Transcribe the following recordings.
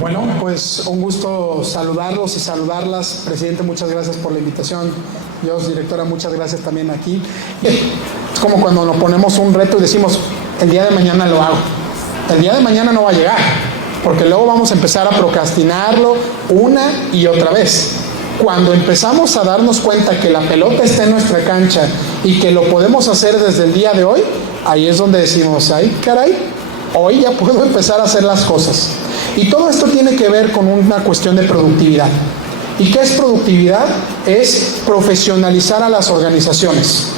Bueno, pues un gusto saludarlos y saludarlas. Presidente, muchas gracias por la invitación. Dios, directora, muchas gracias también aquí. Es como cuando nos ponemos un reto y decimos, el día de mañana lo hago. El día de mañana no va a llegar, porque luego vamos a empezar a procrastinarlo una y otra vez. Cuando empezamos a darnos cuenta que la pelota está en nuestra cancha y que lo podemos hacer desde el día de hoy, ahí es donde decimos, ay, caray, hoy ya puedo empezar a hacer las cosas. Y todo esto tiene que ver con una cuestión de productividad. ¿Y qué es productividad? Es profesionalizar a las organizaciones.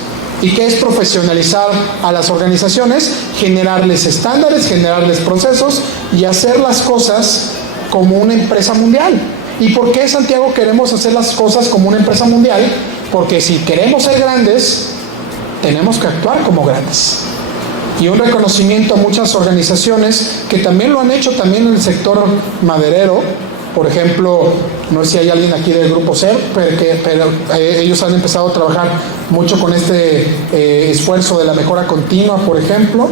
¿Y qué es profesionalizar a las organizaciones? Generarles estándares, generarles procesos y hacer las cosas como una empresa mundial. ¿Y por qué, Santiago, queremos hacer las cosas como una empresa mundial? Porque si queremos ser grandes, tenemos que actuar como grandes. Y un reconocimiento a muchas organizaciones que también lo han hecho también en el sector maderero. Por ejemplo, no sé si hay alguien aquí del Grupo CER, pero ellos han empezado a trabajar mucho con este esfuerzo de la mejora continua, por ejemplo.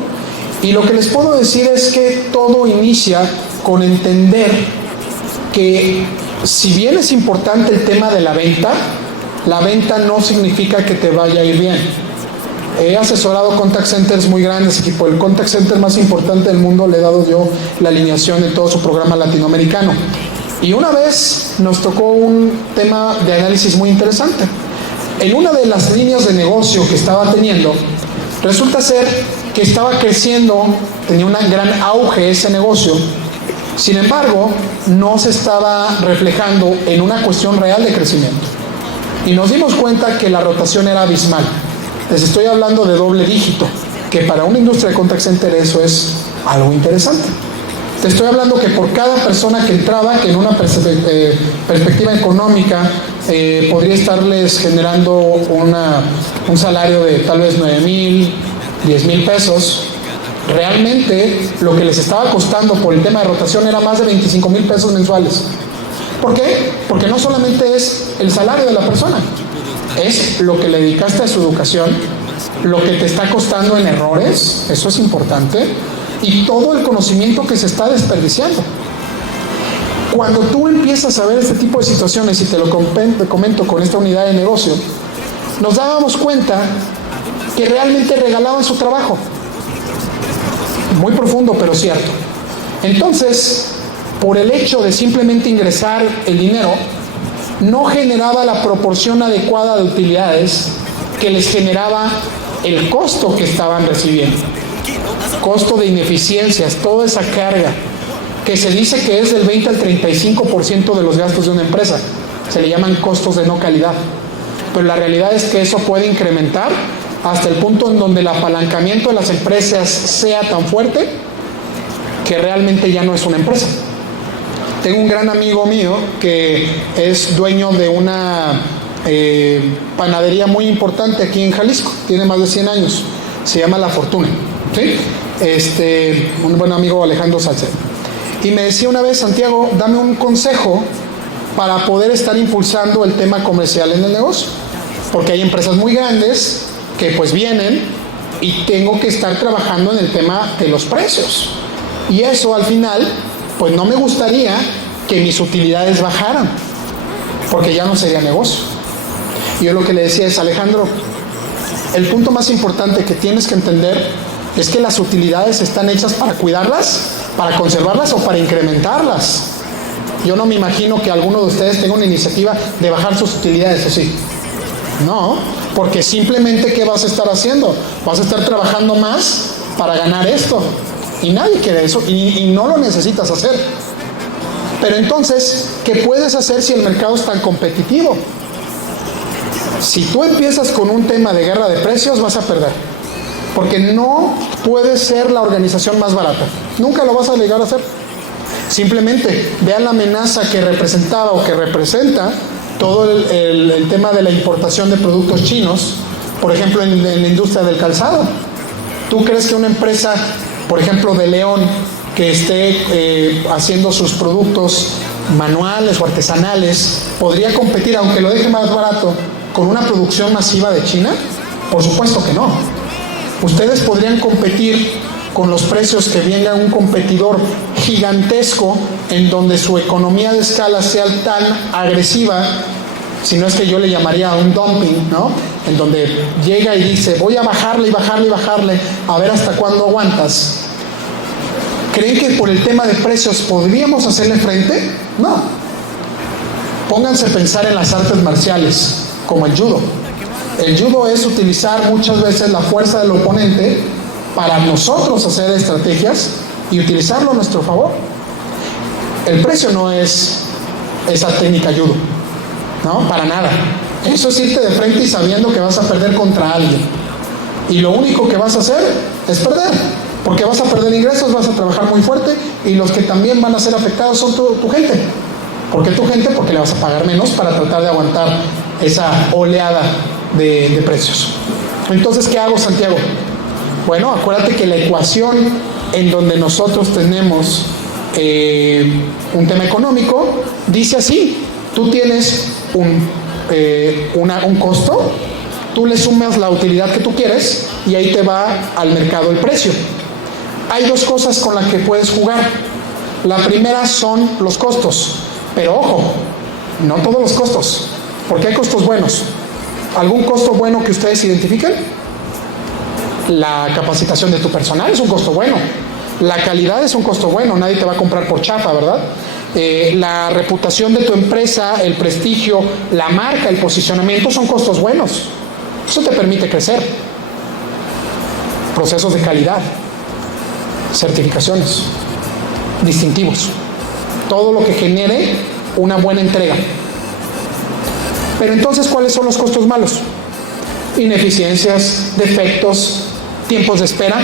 Y lo que les puedo decir es que todo inicia con entender que si bien es importante el tema de la venta no significa que te vaya a ir bien. He asesorado contact centers muy grandes, equipo. El contact center más importante del mundo le he dado yo la alineación en todo su programa latinoamericano. Y una vez nos tocó un tema de análisis muy interesante. En una de las líneas de negocio que estaba teniendo, resulta ser que estaba creciendo, tenía un gran auge ese negocio. Sin embargo, no se estaba reflejando en una cuestión real de crecimiento. Y nos dimos cuenta que la rotación era abismal. Les estoy hablando de doble dígito, que para una industria de contact center eso es algo interesante. Te estoy hablando que por cada persona que entraba, que en una perspectiva económica podría estarles generando un salario de tal vez 9,000, 10,000 pesos, realmente lo que les estaba costando por el tema de rotación era más de 25,000 pesos mensuales. ¿Por qué? Porque no solamente es el salario de la persona, es lo que le dedicaste a su educación, lo que te está costando en errores, eso es importante, y todo el conocimiento que se está desperdiciando. Cuando tú empiezas a ver este tipo de situaciones, y te lo comento con esta unidad de negocio, nos dábamos cuenta que realmente regalaban su trabajo. Muy profundo, pero cierto. Entonces, por el hecho de simplemente ingresar el dinero, no generaba la proporción adecuada de utilidades que les generaba el costo que estaban recibiendo. Costo de ineficiencias, toda esa carga que se dice que es del 20 al 35% de los gastos de una empresa. Se le llaman costos de no calidad. Pero la realidad es que eso puede incrementar hasta el punto en donde el apalancamiento de las empresas sea tan fuerte que realmente ya no es una empresa. Tengo un gran amigo mío que es dueño de una panadería muy importante aquí en Jalisco, tiene más de 100 años, se llama La Fortuna, ¿sí? Un buen amigo, Alejandro Salcedo. Y me decía una vez, Santiago, dame un consejo para poder estar impulsando el tema comercial en el negocio, porque hay empresas muy grandes que pues vienen y tengo que estar trabajando en el tema de los precios, y eso al final pues no me gustaría que mis utilidades bajaran, porque ya no sería negocio. Y yo lo que le decía es, Alejandro, el punto más importante que tienes que entender es que las utilidades están hechas para cuidarlas, para conservarlas o para incrementarlas. Yo no me imagino que alguno de ustedes tenga una iniciativa de bajar sus utilidades así. No, porque simplemente ¿qué vas a estar haciendo? Vas a estar trabajando más para ganar esto. Y nadie quiere eso, y no lo necesitas hacer. Pero entonces, ¿qué puedes hacer si el mercado es tan competitivo? Si tú empiezas con un tema de guerra de precios, vas a perder. Porque no puedes ser la organización más barata. Nunca lo vas a llegar a hacer. Simplemente vean la amenaza que representaba o que representa todo el tema de la importación de productos chinos, por ejemplo, en la industria del calzado. ¿Tú crees que una empresa, por ejemplo, de León, que esté haciendo sus productos manuales o artesanales, podría competir, aunque lo deje más barato, con una producción masiva de China? Por supuesto que no. Ustedes podrían competir con los precios que venga un competidor gigantesco en donde su economía de escala sea tan agresiva, si no es que yo le llamaría un dumping, ¿no? En donde llega y dice, voy a bajarle y bajarle y bajarle, a ver hasta cuándo aguantas. ¿Creen que por el tema de precios podríamos hacerle frente? No. Pónganse a pensar en las artes marciales, como el judo. El judo es utilizar muchas veces la fuerza del oponente para nosotros hacer estrategias y utilizarlo a nuestro favor. El precio no es esa técnica judo, no, para nada. Eso es irte de frente y sabiendo que vas a perder contra alguien. Y lo único que vas a hacer es perder, porque vas a perder ingresos, vas a trabajar muy fuerte y los que también van a ser afectados son tu gente. ¿Por qué tu gente? Porque le vas a pagar menos para tratar de aguantar esa oleada de precios. Entonces, ¿qué hago, Santiago? Bueno, acuérdate que la ecuación en donde nosotros tenemos un tema económico dice así: tú tienes un costo, tú le sumas la utilidad que tú quieres y ahí te va al mercado el precio. Hay dos cosas con las que puedes jugar. La primera son los costos, pero ojo, no todos los costos, porque hay costos buenos. ¿Algún costo bueno que ustedes identifiquen? La capacitación de tu personal es un costo bueno. La calidad es un costo bueno, nadie te va a comprar por chafa, ¿verdad? La reputación de tu empresa, el prestigio, la marca, el posicionamiento son costos buenos. Eso te permite crecer. Procesos de calidad, certificaciones, distintivos, todo lo que genere una buena entrega. Pero entonces, ¿cuáles son los costos malos? Ineficiencias, defectos, tiempos de espera,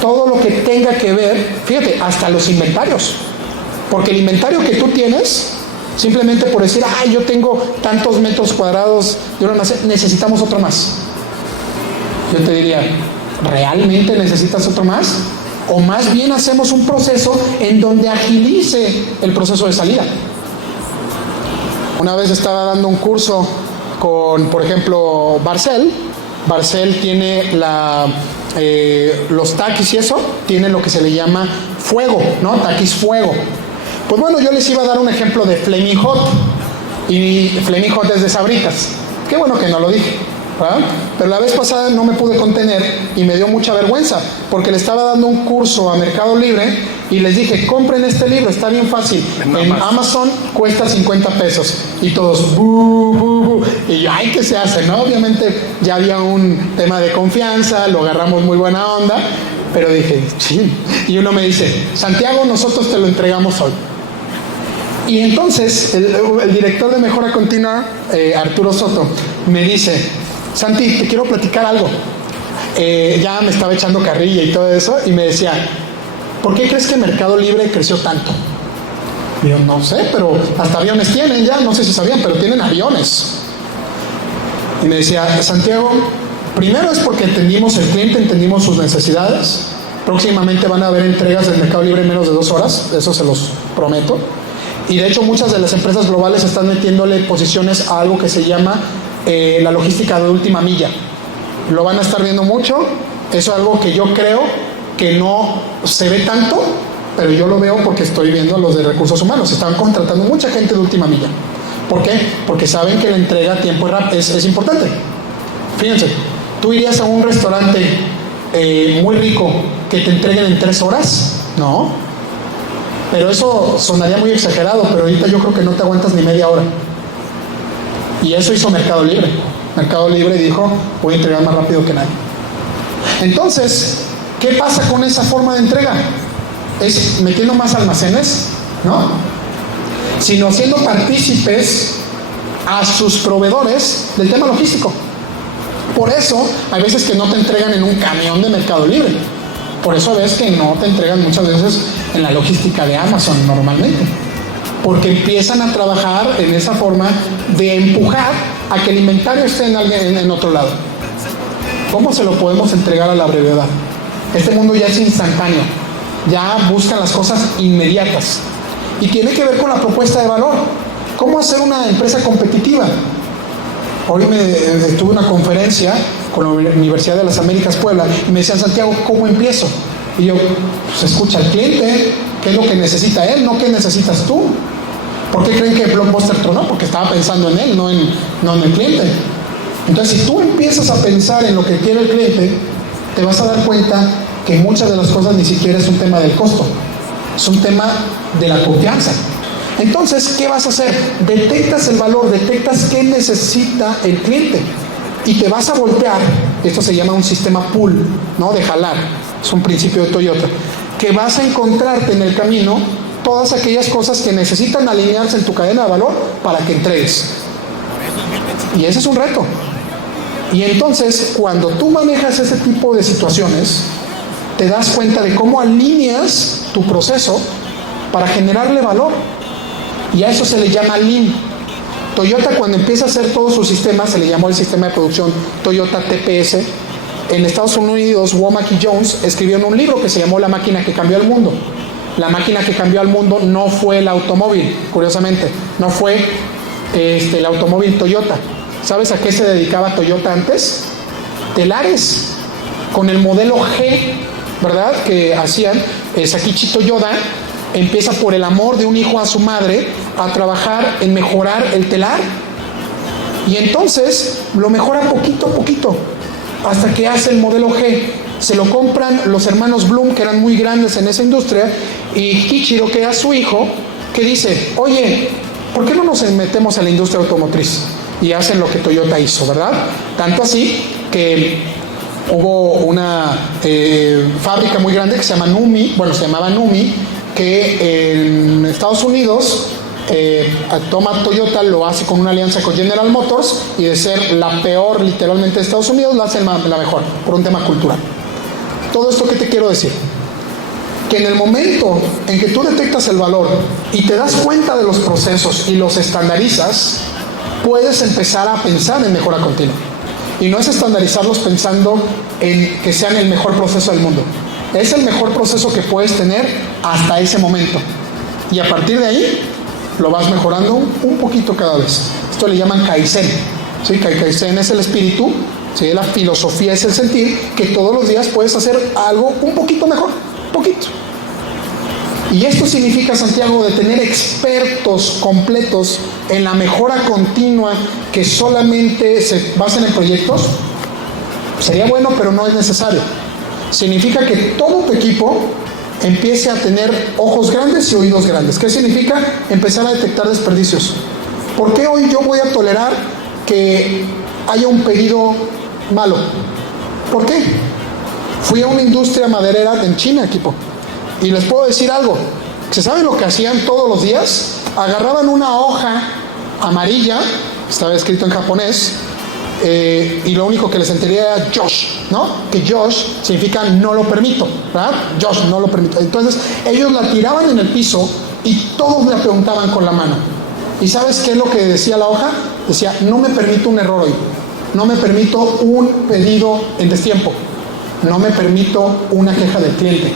todo lo que tenga que ver, fíjate, hasta los inventarios, porque el inventario que tú tienes, simplemente por decir, yo tengo tantos metros cuadrados de una almacén, necesitamos otro más. Yo te diría, ¿realmente necesitas otro más? O más bien hacemos un proceso en donde agilice el proceso de salida. Una vez estaba dando un curso con, por ejemplo, Barcel. Barcel tiene los taquis y eso, tiene lo que se le llama fuego, ¿no? Taquis fuego. Pues bueno, yo les iba a dar un ejemplo de Flaming Hot. Y Flaming Hot es de Sabritas. Qué bueno que no lo dije, ¿verdad? Pero la vez pasada no me pude contener y me dio mucha vergüenza, porque le estaba dando un curso a Mercado Libre y les dije, compren este libro, está bien fácil. En Amazon cuesta 50 pesos. Y todos, ¡bu, bu, bu! Y yo, ¡ay, qué se hace!, ¿no? Obviamente ya había un tema de confianza, lo agarramos muy buena onda, pero dije, sí. Y uno me dice, Santiago, nosotros te lo entregamos hoy. Y entonces el director de Mejora Continua, Arturo Soto, me dice, Santi, te quiero platicar algo. Ya me estaba echando carrilla y todo eso, y me decía, ¿por qué crees que Mercado Libre creció tanto? Y yo, no sé, pero hasta aviones tienen ya, no sé si sabían, pero tienen aviones. Y me decía, Santiago, primero es porque entendimos el cliente, entendimos sus necesidades. Próximamente van a haber entregas del Mercado Libre en menos de 2 horas, eso se los prometo. Y de hecho muchas de las empresas globales están metiéndole posiciones a algo que se llama la logística de última milla. Lo van a estar viendo mucho, eso es algo que yo creo que no se ve tanto, pero yo lo veo porque estoy viendo los de recursos humanos. Están contratando mucha gente de última milla. ¿Por qué? Porque saben que la entrega a tiempo es importante. Fíjense, tú irías a un restaurante muy rico que te entreguen en 3 horas, ¿no? Pero eso sonaría muy exagerado, pero ahorita yo creo que no te aguantas ni media hora. Y eso hizo Mercado Libre. Mercado Libre dijo, voy a entregar más rápido que nadie. Entonces, ¿qué pasa con esa forma de entrega? Es metiendo más almacenes, ¿no? Sino haciendo partícipes a sus proveedores del tema logístico. Por eso, hay veces que no te entregan en un camión de Mercado Libre. Por eso ves que no te entregan muchas veces en la logística de Amazon normalmente. Porque empiezan a trabajar en esa forma de empujar a que el inventario esté en otro lado. ¿Cómo se lo podemos entregar a la brevedad? Este mundo ya es instantáneo. ya buscan las cosas inmediatas. Y tiene que ver con la propuesta de valor. ¿Cómo hacer una empresa competitiva? Hoy tuve una conferencia con la Universidad de las Américas Puebla y me decían, Santiago, ¿cómo empiezo? Y yo, pues escucha al cliente, ¿qué es lo que necesita él? No qué necesitas tú. ¿Por qué creen que Blockbuster tronó? Porque estaba pensando en él, no en el cliente. Entonces, si tú empiezas a pensar en lo que quiere el cliente, te vas a dar cuenta que muchas de las cosas ni siquiera es un tema del costo, es un tema de la confianza. Entonces, ¿qué vas a hacer? Detectas el valor, detectas qué necesita el cliente y te vas a voltear. Esto se llama un sistema pull, ¿no? De jalar, es un principio de Toyota, que vas a encontrarte en el camino todas aquellas cosas que necesitan alinearse en tu cadena de valor para que entregues. Y ese es un reto. Y entonces, cuando tú manejas ese tipo de situaciones, te das cuenta de cómo alineas tu proceso para generarle valor. Y a eso se le llama Lean. Toyota, cuando empieza a hacer todo su sistema, se le llamó el sistema de producción Toyota TPS. En Estados Unidos, Womack y Jones escribieron un libro que se llamó La máquina que cambió el mundo. La máquina que cambió al mundo no fue el automóvil, curiosamente, no fue el automóvil Toyota. ¿Sabes a qué se dedicaba Toyota antes? Telares, con el modelo G, ¿verdad? Que hacían Sakichi Toyoda. Empieza por el amor de un hijo a su madre a trabajar en mejorar el telar. Y entonces lo mejora poquito a poquito hasta que hace el modelo G. Se lo compran los hermanos Bloom, que eran muy grandes en esa industria, y Kichiro, que era su hijo, que dice, oye, ¿por qué no nos metemos a la industria automotriz? Y hacen lo que Toyota hizo, ¿verdad? Tanto así que hubo una fábrica muy grande que se llamaba Numi, que en Estados Unidos toma Toyota, lo hace con una alianza con General Motors, y de ser la peor literalmente de Estados Unidos, lo hace la mejor, por un tema cultural. Todo esto, ¿qué te quiero decir? Que en el momento en que tú detectas el valor y te das cuenta de los procesos y los estandarizas, puedes empezar a pensar en mejora continua. Y no es estandarizarlos pensando en que sean el mejor proceso del mundo. Es el mejor proceso que puedes tener hasta ese momento. Y a partir de ahí, lo vas mejorando un poquito cada vez. Esto le llaman Kaizen. ¿Sí? Kaizen es el espíritu, ¿sí? La filosofía es el sentir, que todos los días puedes hacer algo un poquito mejor, poquito. Y esto significa, Santiago, de tener expertos completos en la mejora continua que solamente se basen en proyectos. Sería bueno, pero no es necesario. Significa que todo tu equipo empiece a tener ojos grandes y oídos grandes. ¿Qué significa? Empezar a detectar desperdicios. ¿Por qué hoy yo voy a tolerar que haya un pedido malo? ¿Por qué? Fui a una industria maderera en China, equipo, y les puedo decir algo. ¿Se saben lo que hacían todos los días? Agarraban una hoja amarilla, estaba escrito en japonés, y lo único que les entendía era Josh, ¿no? Que Josh significa no lo permito, ¿verdad? Josh, no lo permito. Entonces ellos la tiraban en el piso y todos le preguntaban con la mano. ¿Y sabes qué es lo que decía la hoja? Decía, no me permito un error hoy, no me permito un pedido en destiempo, no me permito una queja del cliente.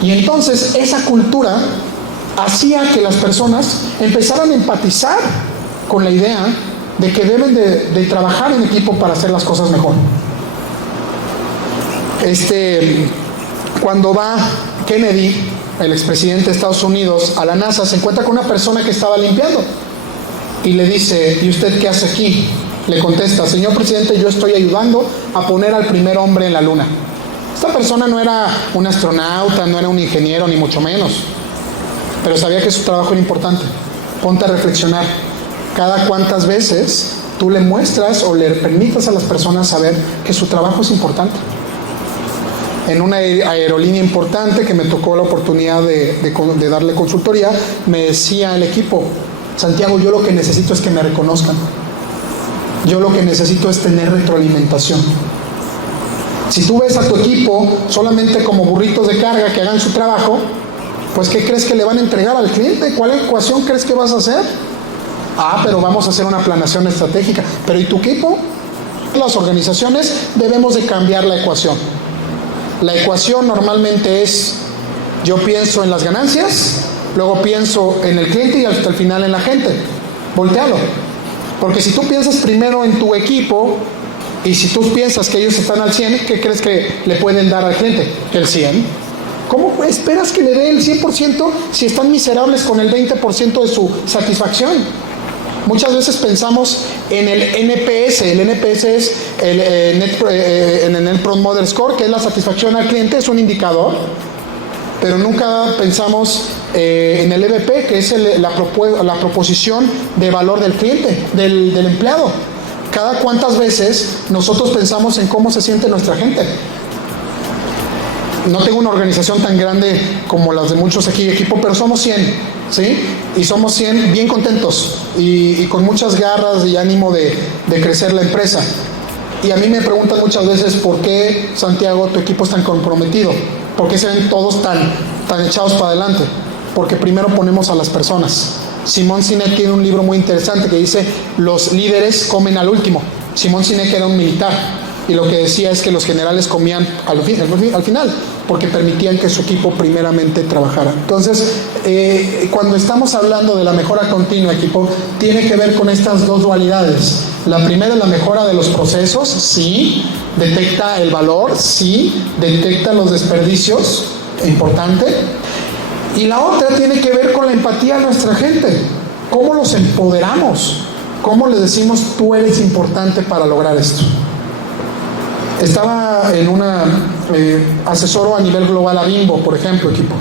Y entonces esa cultura hacía que las personas empezaran a empatizar con la idea de que deben de trabajar en equipo para hacer las cosas mejor. Cuando va Kennedy, el expresidente de Estados Unidos, a la NASA, se encuentra con una persona que estaba limpiando y le dice, ¿y usted qué hace aquí? Le contesta, señor presidente, yo estoy ayudando a poner al primer hombre en la luna. Esta persona no era un astronauta, no era un ingeniero, ni mucho menos, pero sabía que su trabajo era importante. Ponte a reflexionar. Cada cuántas veces tú le muestras o le permitas a las personas saber que su trabajo es importante. En una aerolínea importante que me tocó la oportunidad de darle consultoría, me decía el equipo, Santiago, yo lo que necesito es que me reconozcan. Yo lo que necesito es tener retroalimentación. Si tú ves a tu equipo solamente como burritos de carga que hagan su trabajo, pues ¿qué crees que le van a entregar al cliente? ¿Cuál ecuación crees que vas a hacer? Pero vamos a hacer una planeación estratégica. Pero ¿y tu equipo? Las organizaciones debemos de cambiar la ecuación. La ecuación normalmente es Yo pienso en las ganancias, luego pienso en el cliente y hasta el final en la gente. Voltéalo. Porque si tú piensas primero en tu equipo y si tú piensas que ellos están al 100, ¿qué crees que le pueden dar al cliente? El 100. ¿Cómo esperas que le dé el 100% si están miserables con el 20% de su satisfacción? Muchas veces pensamos en el NPS. El NPS es el Net Promoter Score, que es la satisfacción al cliente, es un indicador. Pero nunca pensamos en el EVP, que es la proposición de valor del cliente, del empleado. Cada cuántas veces nosotros pensamos en cómo se siente nuestra gente. No tengo una organización tan grande como las de muchos aquí equipo, pero somos 100, ¿sí? Y somos 100 bien contentos y con muchas garras y ánimo de crecer la empresa. Y a mí me preguntan muchas veces por qué, Santiago, tu equipo es tan comprometido. ¿Por qué se ven todos tan echados para adelante? Porque primero ponemos a las personas. Simón Sinek tiene un libro muy interesante que dice: los líderes comen al último. Simón Sinek era un militar y lo que decía es que los generales comían al final, porque permitían que su equipo primeramente trabajara. Entonces, cuando estamos hablando de la mejora continua, equipo, tiene que ver con estas dos dualidades. La primera es la mejora de los procesos, sí, detecta el valor, sí, detecta los desperdicios, importante. Y la otra tiene que ver con la empatía a nuestra gente. ¿Cómo los empoderamos? ¿Cómo les decimos tú eres importante para lograr esto? Estaba en una asesoro a nivel global a Bimbo, por ejemplo, equipo.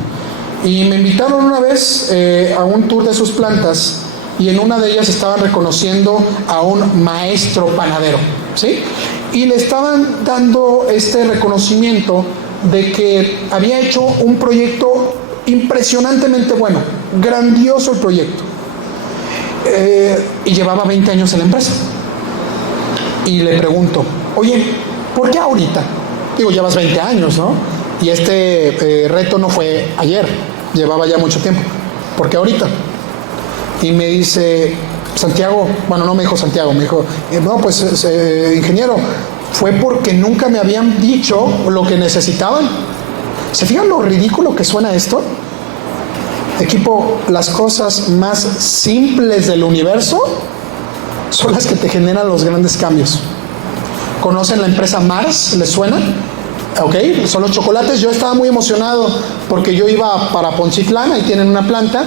Y me invitaron una vez a un tour de sus plantas y en una de ellas estaban reconociendo a un maestro panadero, ¿sí? Y le estaban dando este reconocimiento de que había hecho un proyecto impresionantemente bueno, grandioso el proyecto. Y llevaba 20 años en la empresa. Y le pregunto, oye, ¿por qué ahorita? Digo, llevas 20 años, ¿no? Y este reto no fue ayer, llevaba ya mucho tiempo. ¿Por qué ahorita? Y me dice, Santiago, bueno, no me dijo Santiago, me dijo, no, pues ingeniero, fue porque nunca me habían dicho lo que necesitaban. ¿Se fijan lo ridículo que suena esto? Equipo, las cosas más simples del universo son las que te generan los grandes cambios. ¿Conocen la empresa Mars? ¿Les suena? Ok, son los chocolates. Yo estaba muy emocionado porque yo iba para Poncitlán, ahí tienen una planta.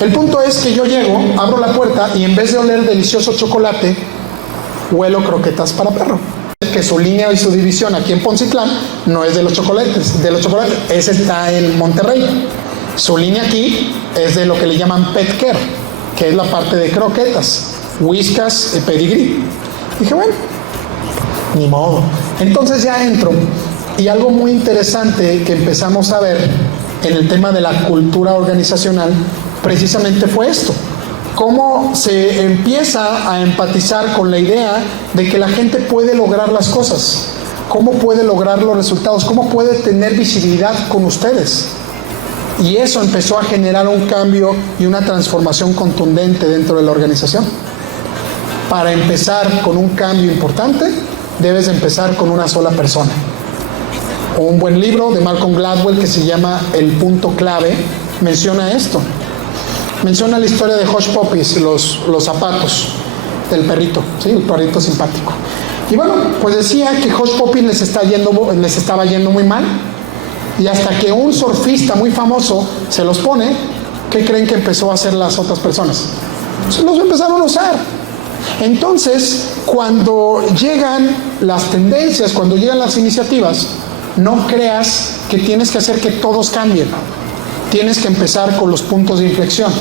El punto es que yo llego, abro la puerta y en vez de oler delicioso chocolate, huelo croquetas para perro. Que su línea y su división aquí en Poncitlán no es de los chocolates, ese está en Monterrey. Su línea aquí es de lo que le llaman pet care, que es la parte de croquetas, whiskas y pedigrí. Dije, bueno, ni modo. Entonces ya entro y algo muy interesante que empezamos a ver en el tema de la cultura organizacional precisamente fue esto. Cómo se empieza a empatizar con la idea de que la gente puede lograr las cosas, cómo puede lograr los resultados, cómo puede tener visibilidad con ustedes. Y eso empezó a generar un cambio y una transformación contundente dentro de la organización. Para empezar con un cambio importante, debes empezar con una sola persona. Un buen libro de Malcolm Gladwell que se llama El punto clave menciona esto. Menciona la historia de Hush Puppies, los zapatos del perrito, ¿sí? El perrito simpático. Y bueno, pues decía que Hush Puppies les estaba yendo muy mal. Y hasta que un surfista muy famoso se los pone, ¿qué creen que empezó a hacer las otras personas? Pues los empezaron a usar. Entonces, cuando llegan las tendencias, cuando llegan las iniciativas, no creas que tienes que hacer que todos cambien. Tienes que empezar con los puntos de inflexión.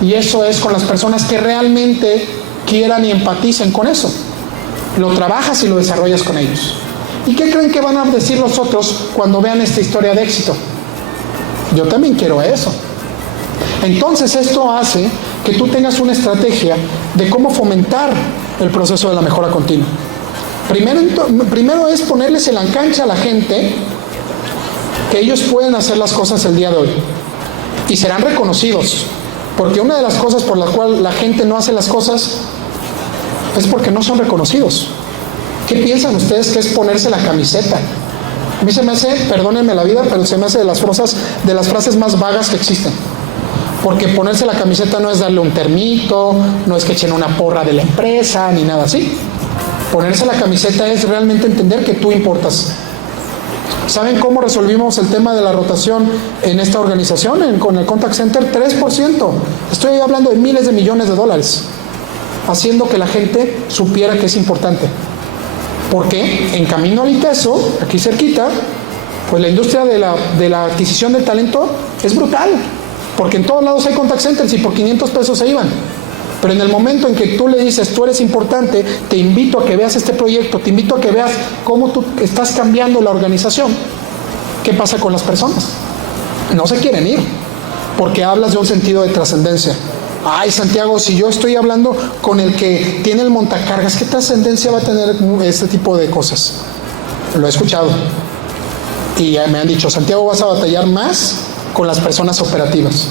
Y eso es con las personas que realmente quieran y empaticen con eso. Lo trabajas y lo desarrollas con ellos. ¿Y qué creen que van a decir los otros cuando vean esta historia de éxito? Yo también quiero eso. Entonces esto hace que tú tengas una estrategia de cómo fomentar el proceso de la mejora continua. Primero es ponerles en la cancha a la gente que ellos pueden hacer las cosas el día de hoy. Y serán reconocidos. Porque una de las cosas por las cuales la gente no hace las cosas es porque no son reconocidos. ¿Qué piensan ustedes que es ponerse la camiseta? A mí se me hace, perdónenme la vida, pero se me hace de las frases más vagas que existen. Porque ponerse la camiseta no es darle un termito, no es que echen una porra de la empresa, ni nada así. Ponerse la camiseta es realmente entender que tú importas. ¿Saben cómo resolvimos el tema de la rotación en esta organización, con el Contact Center? 3%. Estoy hablando de miles de millones de dólares, haciendo que la gente supiera que es importante. Porque en camino al ITESO, aquí cerquita, pues la industria de la adquisición del talento es brutal. Porque en todos lados hay contact centers y por 500 pesos se iban. Pero en el momento en que tú le dices, tú eres importante, te invito a que veas este proyecto, te invito a que veas cómo tú estás cambiando la organización, ¿qué pasa con las personas? No se quieren ir, porque hablas de un sentido de trascendencia. Ay, Santiago, si yo estoy hablando con el que tiene el montacargas, ¿qué trascendencia va a tener este tipo de cosas? Lo he escuchado. Y me han dicho, Santiago, vas a batallar más con las personas operativas.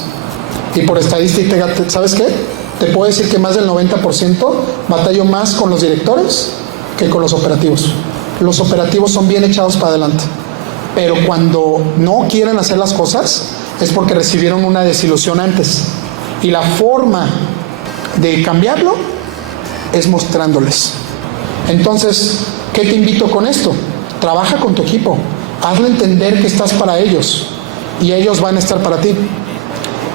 Y por estadística, ¿sabes qué? Te puedo decir que más del 90% batallo más con los directores que con los operativos. Los operativos son bien echados para adelante. Pero cuando no quieren hacer las cosas, es porque recibieron una desilusión antes. Y la forma de cambiarlo es mostrándoles. Entonces, ¿qué te invito con esto? Trabaja con tu equipo. Hazle entender que estás para ellos. Y ellos van a estar para ti.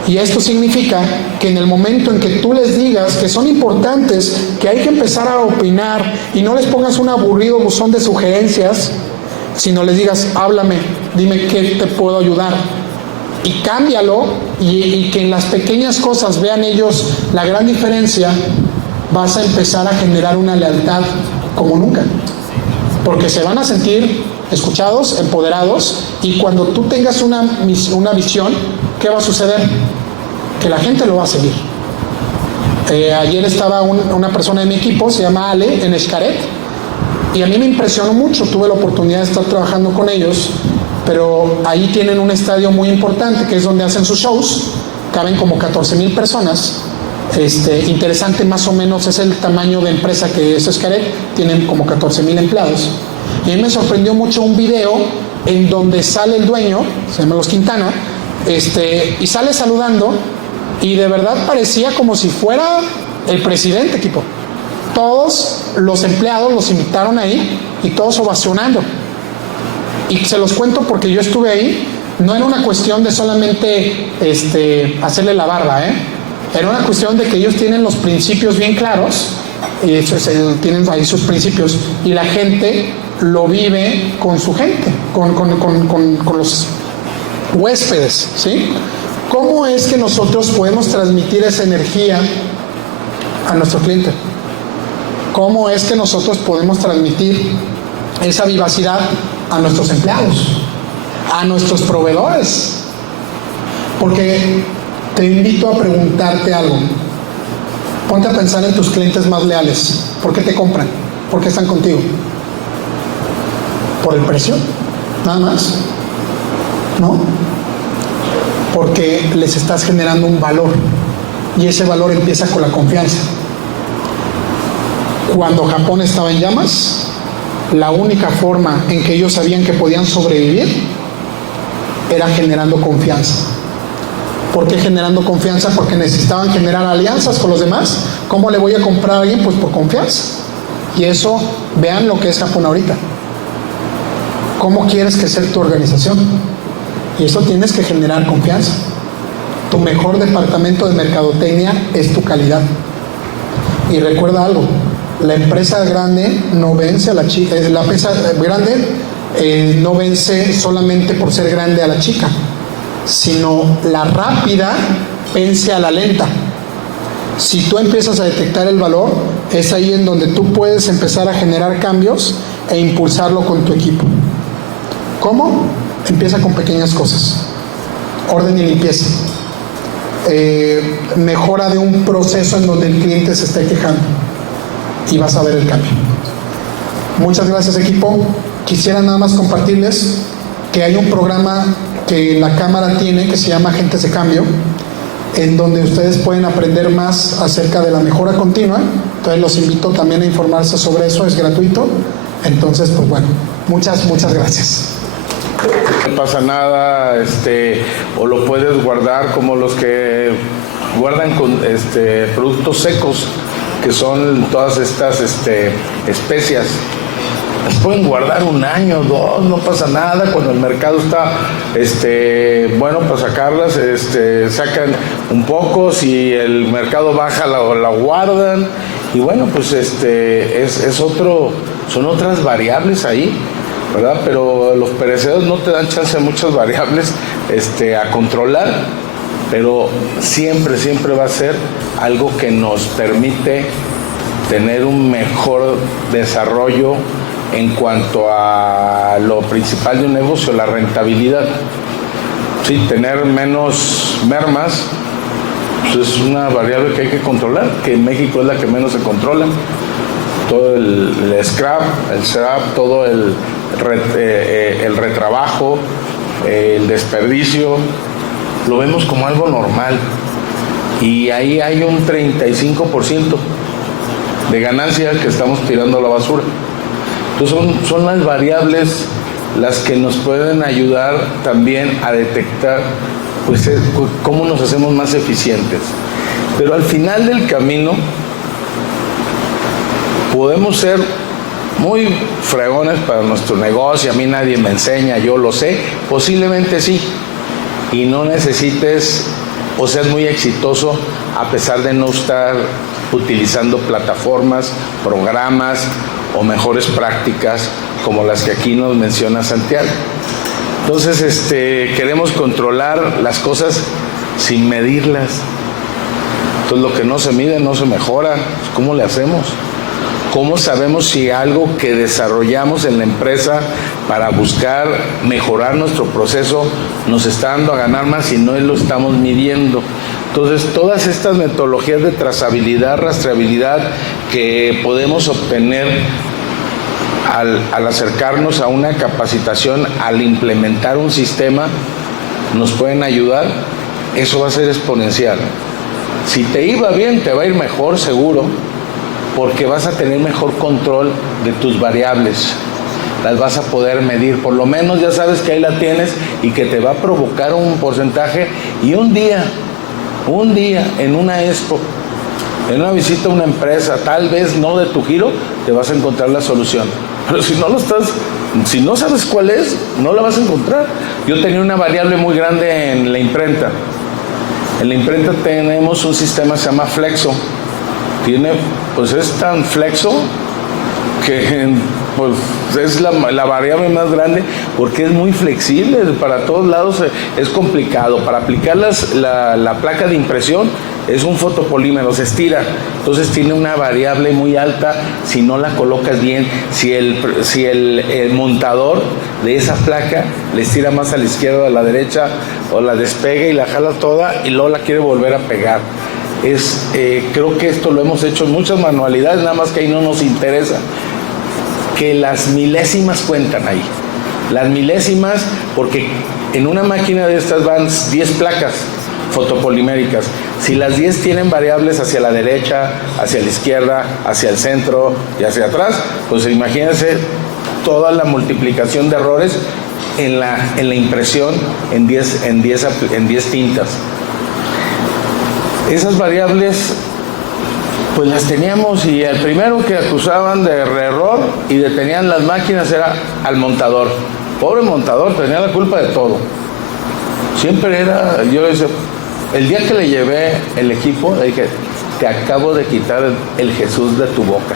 Y esto significa que en el momento en que tú les digas que son importantes, que hay que empezar a opinar y no les pongas un aburrido buzón de sugerencias, sino les digas, háblame, dime qué te puedo ayudar. Y cámbialo y que en las pequeñas cosas vean ellos la gran diferencia, vas a empezar a generar una lealtad como nunca. Porque se van a sentir escuchados, empoderados, y cuando tú tengas una visión, ¿qué va a suceder? Que la gente lo va a seguir. Ayer estaba una persona de mi equipo, se llama Ale, en Xcaret, y a mí me impresionó mucho. Tuve la oportunidad de estar trabajando con ellos, pero ahí tienen un estadio muy importante, que es donde hacen sus shows, caben como 14,000 personas. Interesante, más o menos es el tamaño de empresa que es Xcaret, tienen como 14,000 empleados. Y a mí me sorprendió mucho un video en donde sale el dueño, se llama Los Quintana, y sale saludando, y de verdad parecía como si fuera el presidente, equipo. Todos los empleados los invitaron ahí y todos ovacionando. Y se los cuento porque yo estuve ahí. No era una cuestión de solamente hacerle la barba, Era una cuestión de que ellos tienen los principios bien claros, y tienen ahí sus principios, y la gente lo vive con su gente, con los huéspedes, ¿sí? ¿Cómo es que nosotros podemos transmitir esa energía a nuestro cliente? ¿Cómo es que nosotros podemos transmitir esa vivacidad a nuestros empleados, a nuestros proveedores? Porque te invito a preguntarte algo. Ponte a pensar en tus clientes más leales. ¿Por qué te compran? ¿Por qué están contigo? ¿Por el precio? Nada más. ¿No? Porque les estás generando un valor, y ese valor empieza con la confianza. Cuando Japón estaba en llamas, la única forma en que ellos sabían que podían sobrevivir era generando confianza. ¿Por qué generando confianza? Porque necesitaban generar alianzas con los demás. ¿Cómo le voy a comprar a alguien? Pues por confianza. Y eso, vean lo que es Japón ahorita. ¿Cómo quieres crecer tu organización? Y eso tienes que generar confianza. Tu mejor departamento de mercadotecnia es tu calidad. Y recuerda algo, la empresa grande no vence a la chica. La empresa grande no vence solamente por ser grande a la chica, sino la rápida vence a la lenta. Si tú empiezas a detectar el valor, es ahí en donde tú puedes empezar a generar cambios e impulsarlo con tu equipo. ¿Cómo? Empieza con pequeñas cosas. Orden y limpieza. Mejora de un proceso en donde el cliente se esté quejando, y vas a ver el cambio. Muchas gracias, equipo. Quisiera nada más compartirles que hay un programa que la Cámara tiene que se llama Agentes de Cambio, en donde ustedes pueden aprender más acerca de la mejora continua. Entonces los invito también a informarse sobre eso, es gratuito. Entonces, pues bueno, muchas gracias. no pasa nada, o lo puedes guardar como los que guardan con productos secos, que son todas estas especias. Las pueden guardar 1 año, 2, no pasa nada. Cuando el mercado está bueno para sacarlas, sacan un poco. Si el mercado baja, la guardan. Y bueno, pues son otras variables ahí, ¿verdad? Pero los perecederos no te dan chance de muchas variables a controlar, pero siempre va a ser algo que nos permite tener un mejor desarrollo en cuanto a lo principal de un negocio, la rentabilidad. Sí, tener menos mermas, pues es una variable que hay que controlar, que en México es la que menos se controla. Todo el scrap, todo el retrabajo, el desperdicio, lo vemos como algo normal. Y ahí hay un 35% de ganancia que estamos tirando a la basura. Entonces son las variables las que nos pueden ayudar también a detectar pues cómo nos hacemos más eficientes. Pero al final del camino podemos ser muy fregones para nuestro negocio, a mí nadie me enseña, yo lo sé, posiblemente sí, y no necesites o seas muy exitoso a pesar de no estar utilizando plataformas, programas o mejores prácticas como las que aquí nos menciona Santiago. Entonces, queremos controlar las cosas sin medirlas. Entonces, lo que no se mide no se mejora. ¿Cómo le hacemos? ¿Cómo sabemos si algo que desarrollamos en la empresa para buscar mejorar nuestro proceso nos está dando a ganar más si no lo estamos midiendo? Entonces, todas estas metodologías de trazabilidad, rastreabilidad que podemos obtener al acercarnos a una capacitación, al implementar un sistema, nos pueden ayudar. Eso va a ser exponencial. Si te iba bien, te va a ir mejor seguro, porque vas a tener mejor control de tus variables, las vas a poder medir, por lo menos ya sabes que ahí la tienes y que te va a provocar un porcentaje, y un día en una expo, en una visita a una empresa, tal vez no de tu giro, te vas a encontrar la solución. Pero si no sabes cuál es, no la vas a encontrar. Yo tenía una variable muy grande en la imprenta. En la imprenta tenemos un sistema que se llama Flexo. Pues es tan flexo que pues es la variable más grande, porque es muy flexible, para todos lados es complicado. Para aplicar la placa de impresión es un fotopolímero, se estira, entonces tiene una variable muy alta si no la colocas bien. Si el montador de esa placa le estira más a la izquierda o a la derecha, o la despega y la jala toda y luego la quiere volver a pegar. Creo que esto lo hemos hecho en muchas manualidades, nada más que ahí no nos interesa, que las milésimas cuentan ahí. Las milésimas, porque en una máquina de estas van 10 placas fotopoliméricas. Si las 10 tienen variables hacia la derecha, hacia la izquierda, hacia el centro y hacia atrás, pues imagínense toda la multiplicación de errores en la impresión en 10 tintas. Esas variables pues las teníamos, y el primero que acusaban de error y detenían las máquinas era al montador. Pobre montador, tenía la culpa de todo. Siempre yo le decía, el día que le llevé el equipo, le dije, te acabo de quitar el Jesús de tu boca.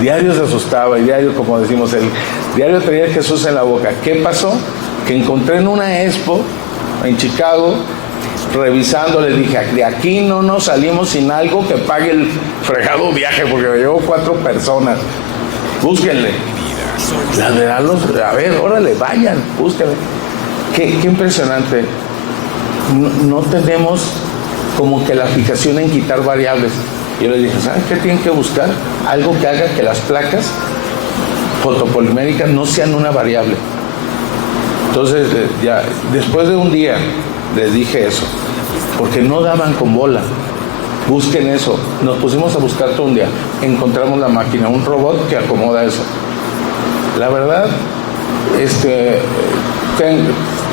Diario se asustaba, y diario, como decimos, diario tenía el Jesús en la boca. ¿Qué pasó? Que encontré en una expo en Chicago, revisando, le dije, de aquí no nos salimos sin algo que pague el fregado viaje, porque me llevo 4 personas. Búsquenle. A ver, órale, vayan, búsquenle. Qué impresionante. No tenemos como que la fijación en quitar variables. Yo les dije, ¿saben qué tienen que buscar? Algo que haga que las placas fotopoliméricas no sean una variable. Entonces, ya después de un día les dije eso, porque no daban con bola. Busquen eso. Nos pusimos a buscar todo un día. Encontramos la máquina, un robot que acomoda eso. La verdad,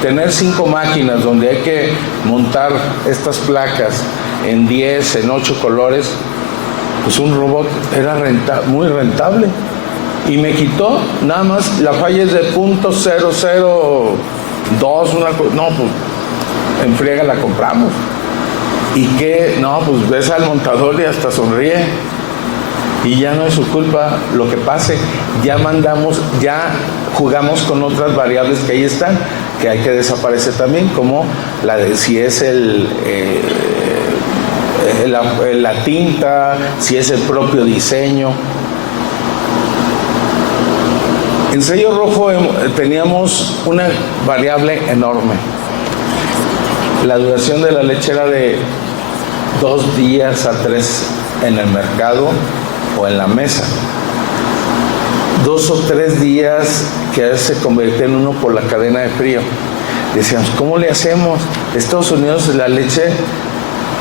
tener 5 máquinas donde hay que montar estas placas en 10, en 8 colores, pues un robot era muy rentable. Y me quitó, nada más, la falla es de .002, no, pues en friega la compramos. Y que, no, pues ves al montador y hasta sonríe. Y ya no es su culpa lo que pase. Ya jugamos con otras variables que ahí están, que hay que desaparecer también, como la de si es la tinta, si es el propio diseño. En Sello Rojo teníamos una variable enorme. La duración de la leche era de 2 días a 3 en el mercado o en la mesa. 2 o 3 días que a veces se convertía en uno por la cadena de frío. Decíamos, ¿cómo le hacemos? Estados Unidos la leche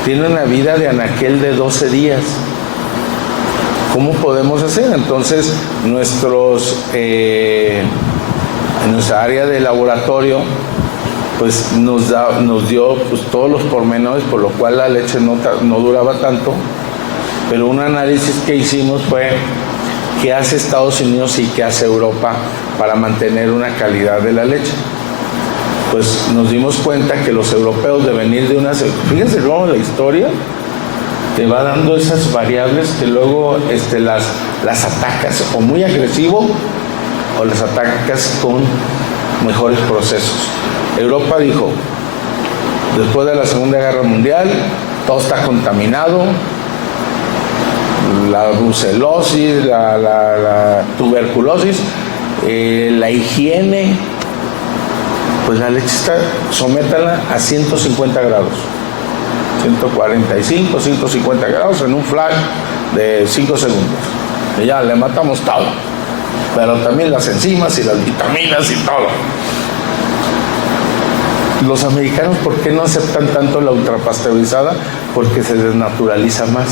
tiene una vida de anaquel de 12 días. ¿Cómo podemos hacer? Entonces, en nuestra área de laboratorio, pues nos dio pues, todos los pormenores, por lo cual la leche no duraba tanto. Pero un análisis que hicimos fue qué hace Estados Unidos y qué hace Europa para mantener una calidad de la leche. Pues nos dimos cuenta que los europeos de venir de fíjense cómo la historia te va dando esas variables que luego las atacas o muy agresivo o las atacas con mejores procesos. Europa dijo, después de la Segunda Guerra Mundial, todo está contaminado, la brucelosis, la tuberculosis, la higiene, pues la leche sométala a 150 grados. 145, 150 grados en un flash de 5 segundos. Y ya le matamos todo. Pero también las enzimas y las vitaminas y todo. Los americanos, ¿por qué no aceptan tanto la ultrapasteurizada? Porque se desnaturaliza más.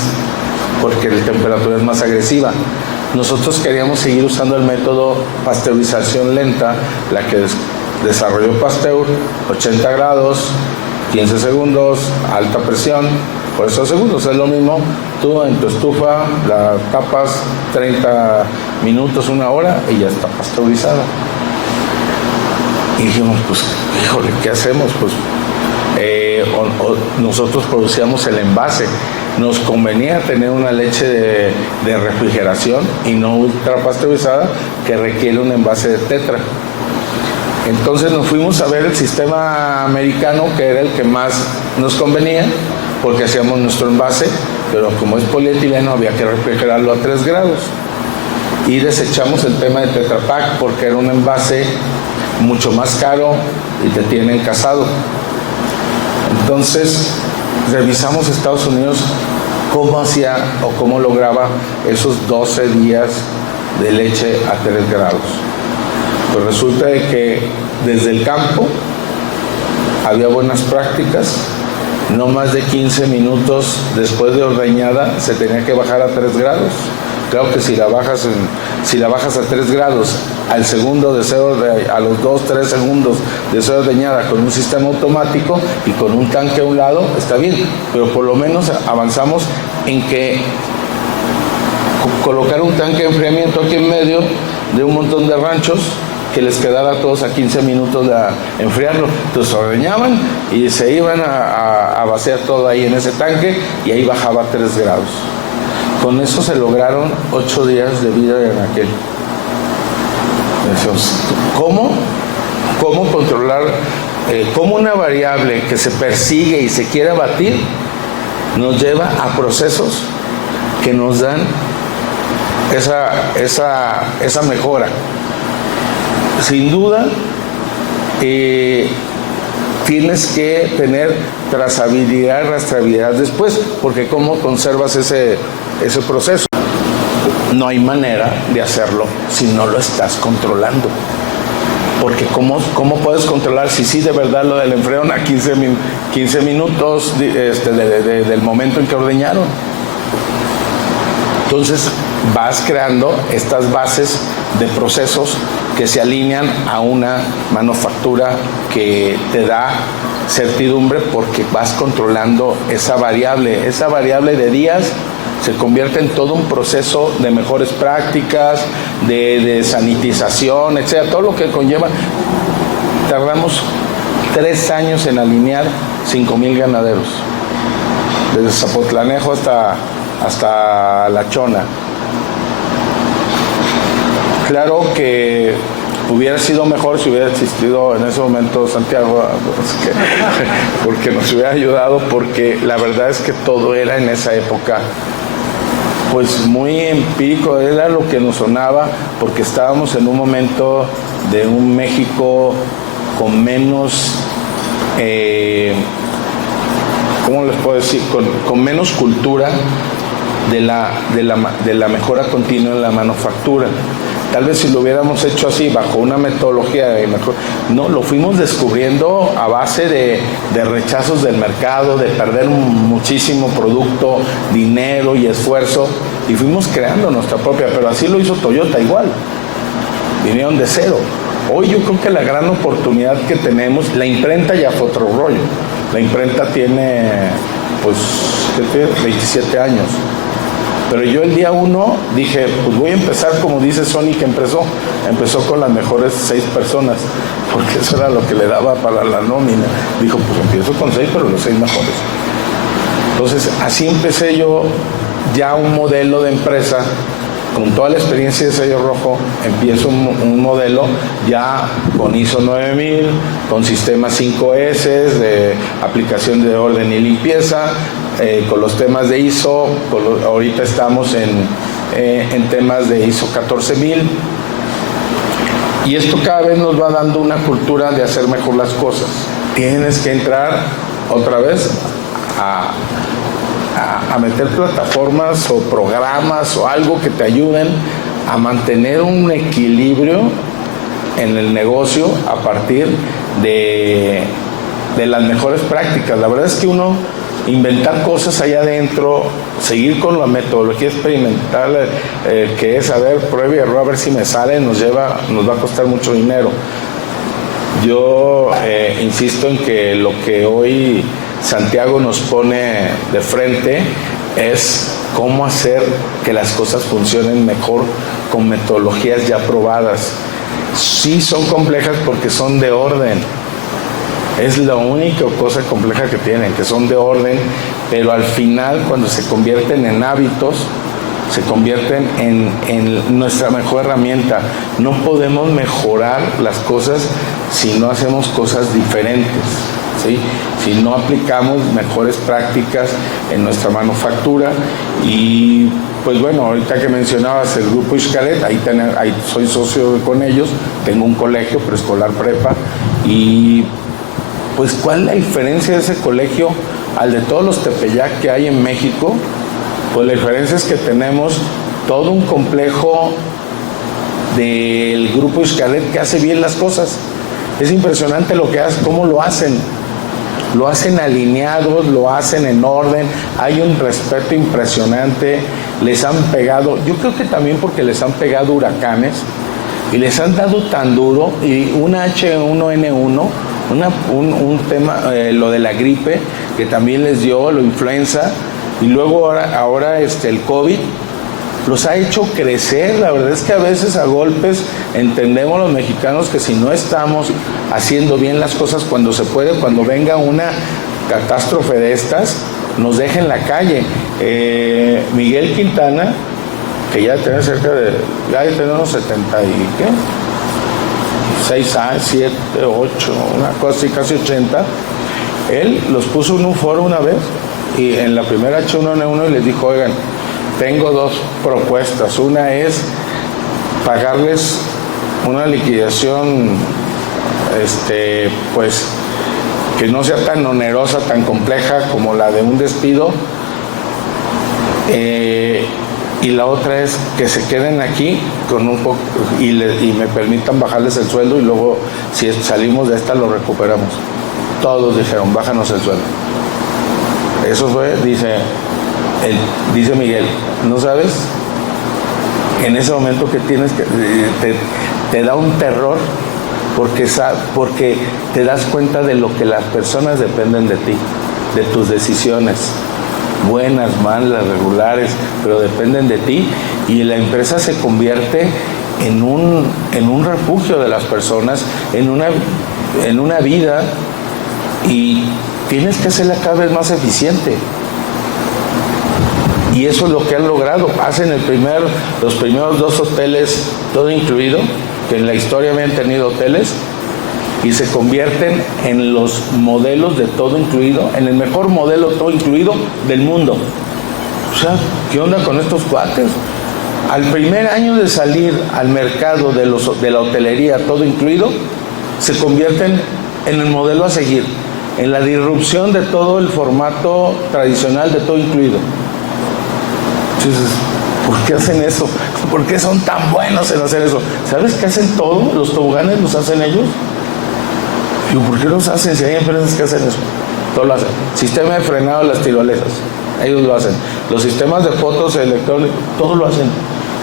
Porque la temperatura es más agresiva. Nosotros queríamos seguir usando el método pasteurización lenta, la que desarrolló Pasteur, 80 grados, 15 segundos, alta presión, por esos segundos. Es lo mismo, tú en tu estufa la tapas 30 minutos, 1 hora y ya está pasteurizada. Y dijimos, pues, híjole, ¿qué hacemos? Pues nosotros producíamos el envase. Nos convenía tener una leche de refrigeración y no ultrapasteurizada que requiere un envase de tetra. Entonces nos fuimos a ver el sistema americano, que era el que más nos convenía, porque hacíamos nuestro envase, pero como es polietileno había que refrigerarlo a 3 grados. Y desechamos el tema de Tetra Pak porque era un envase mucho más caro y te tienen casado. Entonces revisamos Estados Unidos cómo hacía o cómo lograba esos 12 días de leche a 3 grados. Pues resulta de que desde el campo había buenas prácticas, no más de 15 minutos después de ordeñada se tenía que bajar a 3 grados. Claro que si la bajas a 3 grados al segundo a los 2-3 segundos de ser ordeñada con un sistema automático y con un tanque a un lado, está bien, pero por lo menos avanzamos en que colocar un tanque de enfriamiento aquí en medio de un montón de ranchos que les quedara a todos a 15 minutos de enfriarlo. Entonces ordeñaban y se iban a vaciar todo ahí en ese tanque y ahí bajaba a 3 grados. Con eso se lograron 8 días de vida de anaquel. ¿Cómo controlar, cómo una variable que se persigue y se quiere abatir nos lleva a procesos que nos dan esa mejora? Sin duda, tienes que tener trazabilidad y rastreabilidad después, porque ¿cómo conservas ese proceso? No hay manera de hacerlo si no lo estás controlando. Porque ¿cómo puedes controlar si sí de verdad lo del enfriaron a 15 minutos del momento en que ordeñaron? Entonces vas creando estas bases de procesos que se alinean a una manufactura que te da certidumbre porque vas controlando esa variable de días se convierte en todo un proceso de mejores prácticas, de sanitización, etcétera, todo lo que conlleva. Tardamos 3 años en alinear 5,000 ganaderos, desde Zapotlanejo hasta La Chona. Claro que hubiera sido mejor si hubiera existido en ese momento Santiago, porque nos hubiera ayudado, porque la verdad es que todo era en esa época pues muy empírico, era lo que nos sonaba, porque estábamos en un momento de un México con menos, ¿cómo les puedo decir? Con menos cultura de la mejora continua en la manufactura. Tal vez si lo hubiéramos hecho así, bajo una metodología mejor, no, lo fuimos descubriendo a base de rechazos del mercado, de perder muchísimo producto, dinero y esfuerzo, y fuimos creando nuestra propia, pero así lo hizo Toyota igual, vinieron de cero. Hoy yo creo que la gran oportunidad que tenemos, la imprenta ya fue otro rollo, la imprenta tiene, pues, 27 años. Pero yo el día 1 dije, pues voy a empezar como dice Sony que empezó con las mejores 6 personas, porque eso era lo que le daba para la nómina. Dijo, pues empiezo con 6, pero los 6 mejores. Entonces, así empecé yo ya un modelo de empresa, con toda la experiencia de sello rojo, empiezo un modelo ya con ISO 9000, con sistemas 5S, de aplicación de orden y limpieza, con los temas de ISO, ahorita estamos en temas de ISO 14000, y esto cada vez nos va dando una cultura de hacer mejor las cosas. Tienes que entrar otra vez a meter plataformas o programas o algo que te ayuden a mantener un equilibrio en el negocio a partir de las mejores prácticas. La verdad es que uno inventar cosas allá adentro, seguir con la metodología experimental, que es, a ver, prueba y error, a ver si me sale, nos va a costar mucho dinero. Yo insisto en que lo que hoy Santiago nos pone de frente es cómo hacer que las cosas funcionen mejor con metodologías ya probadas. Sí son complejas porque son de orden. Es la única cosa compleja que tienen, que son de orden, pero al final cuando se convierten en hábitos, se convierten en nuestra mejor herramienta. No podemos mejorar las cosas si no hacemos cosas diferentes, ¿sí? Si no aplicamos mejores prácticas en nuestra manufactura. Y pues bueno, ahorita que mencionabas el grupo Xcaret, ahí soy socio con ellos, tengo un colegio preescolar prepa, y pues ¿cuál es la diferencia de ese colegio al de todos los Tepeyac que hay en México? Pues la diferencia es que tenemos todo un complejo del grupo Xcaret que hace bien las cosas. Es impresionante lo que hacen, cómo lo hacen. Lo hacen alineados, lo hacen en orden, hay un respeto impresionante, les han pegado, yo creo que también porque les han pegado huracanes y les han dado tan duro, y una H1N1, un tema, lo de la gripe, que también les dio, la influenza, y luego ahora el COVID, los ha hecho crecer. La verdad es que a veces a golpes entendemos los mexicanos que si no estamos haciendo bien las cosas cuando se puede, cuando venga una catástrofe de estas, nos deja en la calle. Miguel Quintana, que ya tiene ya tiene unos 70 y ¿qué? 6 años, 7, 8, una cosa así, casi 80, él los puso en un foro una vez, y en la primera H1N1 les dijo, oigan, tengo 2 propuestas. Una es pagarles una liquidación, pues, que no sea tan onerosa, tan compleja como la de un despido. Y la otra es que se queden aquí con un poco y me permitan bajarles el sueldo, y luego, si salimos de esta, lo recuperamos. Todos dijeron, bájanos el sueldo. Eso fue, dice Miguel, ¿no sabes en ese momento que tienes que te da un terror porque te das cuenta de lo que las personas dependen de ti, de tus decisiones, buenas, malas, regulares, pero dependen de ti, y la empresa se convierte en un refugio de las personas, en una vida, y tienes que hacerla cada vez más eficiente. Y eso es lo que han logrado. Hacen los primeros 2 hoteles todo incluido, que en la historia habían tenido hoteles, y se convierten en los modelos de todo incluido, en el mejor modelo todo incluido del mundo. O sea, ¿qué onda con estos cuates? Al primer año de salir al mercado de la hotelería todo incluido, se convierten en el modelo a seguir, en la disrupción de todo el formato tradicional de todo incluido. Entonces, ¿por qué hacen eso? ¿Por qué son tan buenos en hacer eso? ¿Sabes qué hacen todo? Los toboganes los hacen ellos. Digo, ¿por qué los hacen si hay empresas que hacen eso? Todo lo hacen. Sistema de frenado de las tirolesas, ellos lo hacen. Los sistemas de fotos electrónicos, todo lo hacen.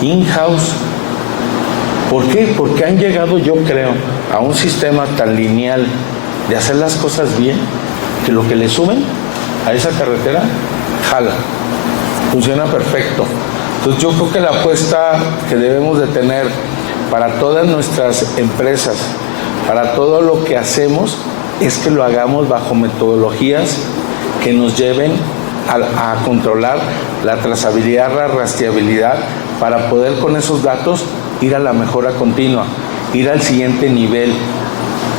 In-house. ¿Por qué? Porque han llegado, yo creo, a un sistema tan lineal de hacer las cosas bien, que lo que le suben a esa carretera, jala. Funciona perfecto. Entonces yo creo que la apuesta que debemos de tener para todas nuestras empresas, para todo lo que hacemos, es que lo hagamos bajo metodologías que nos lleven a controlar la trazabilidad, la rastreabilidad, para poder con esos datos ir a la mejora continua, ir al siguiente nivel.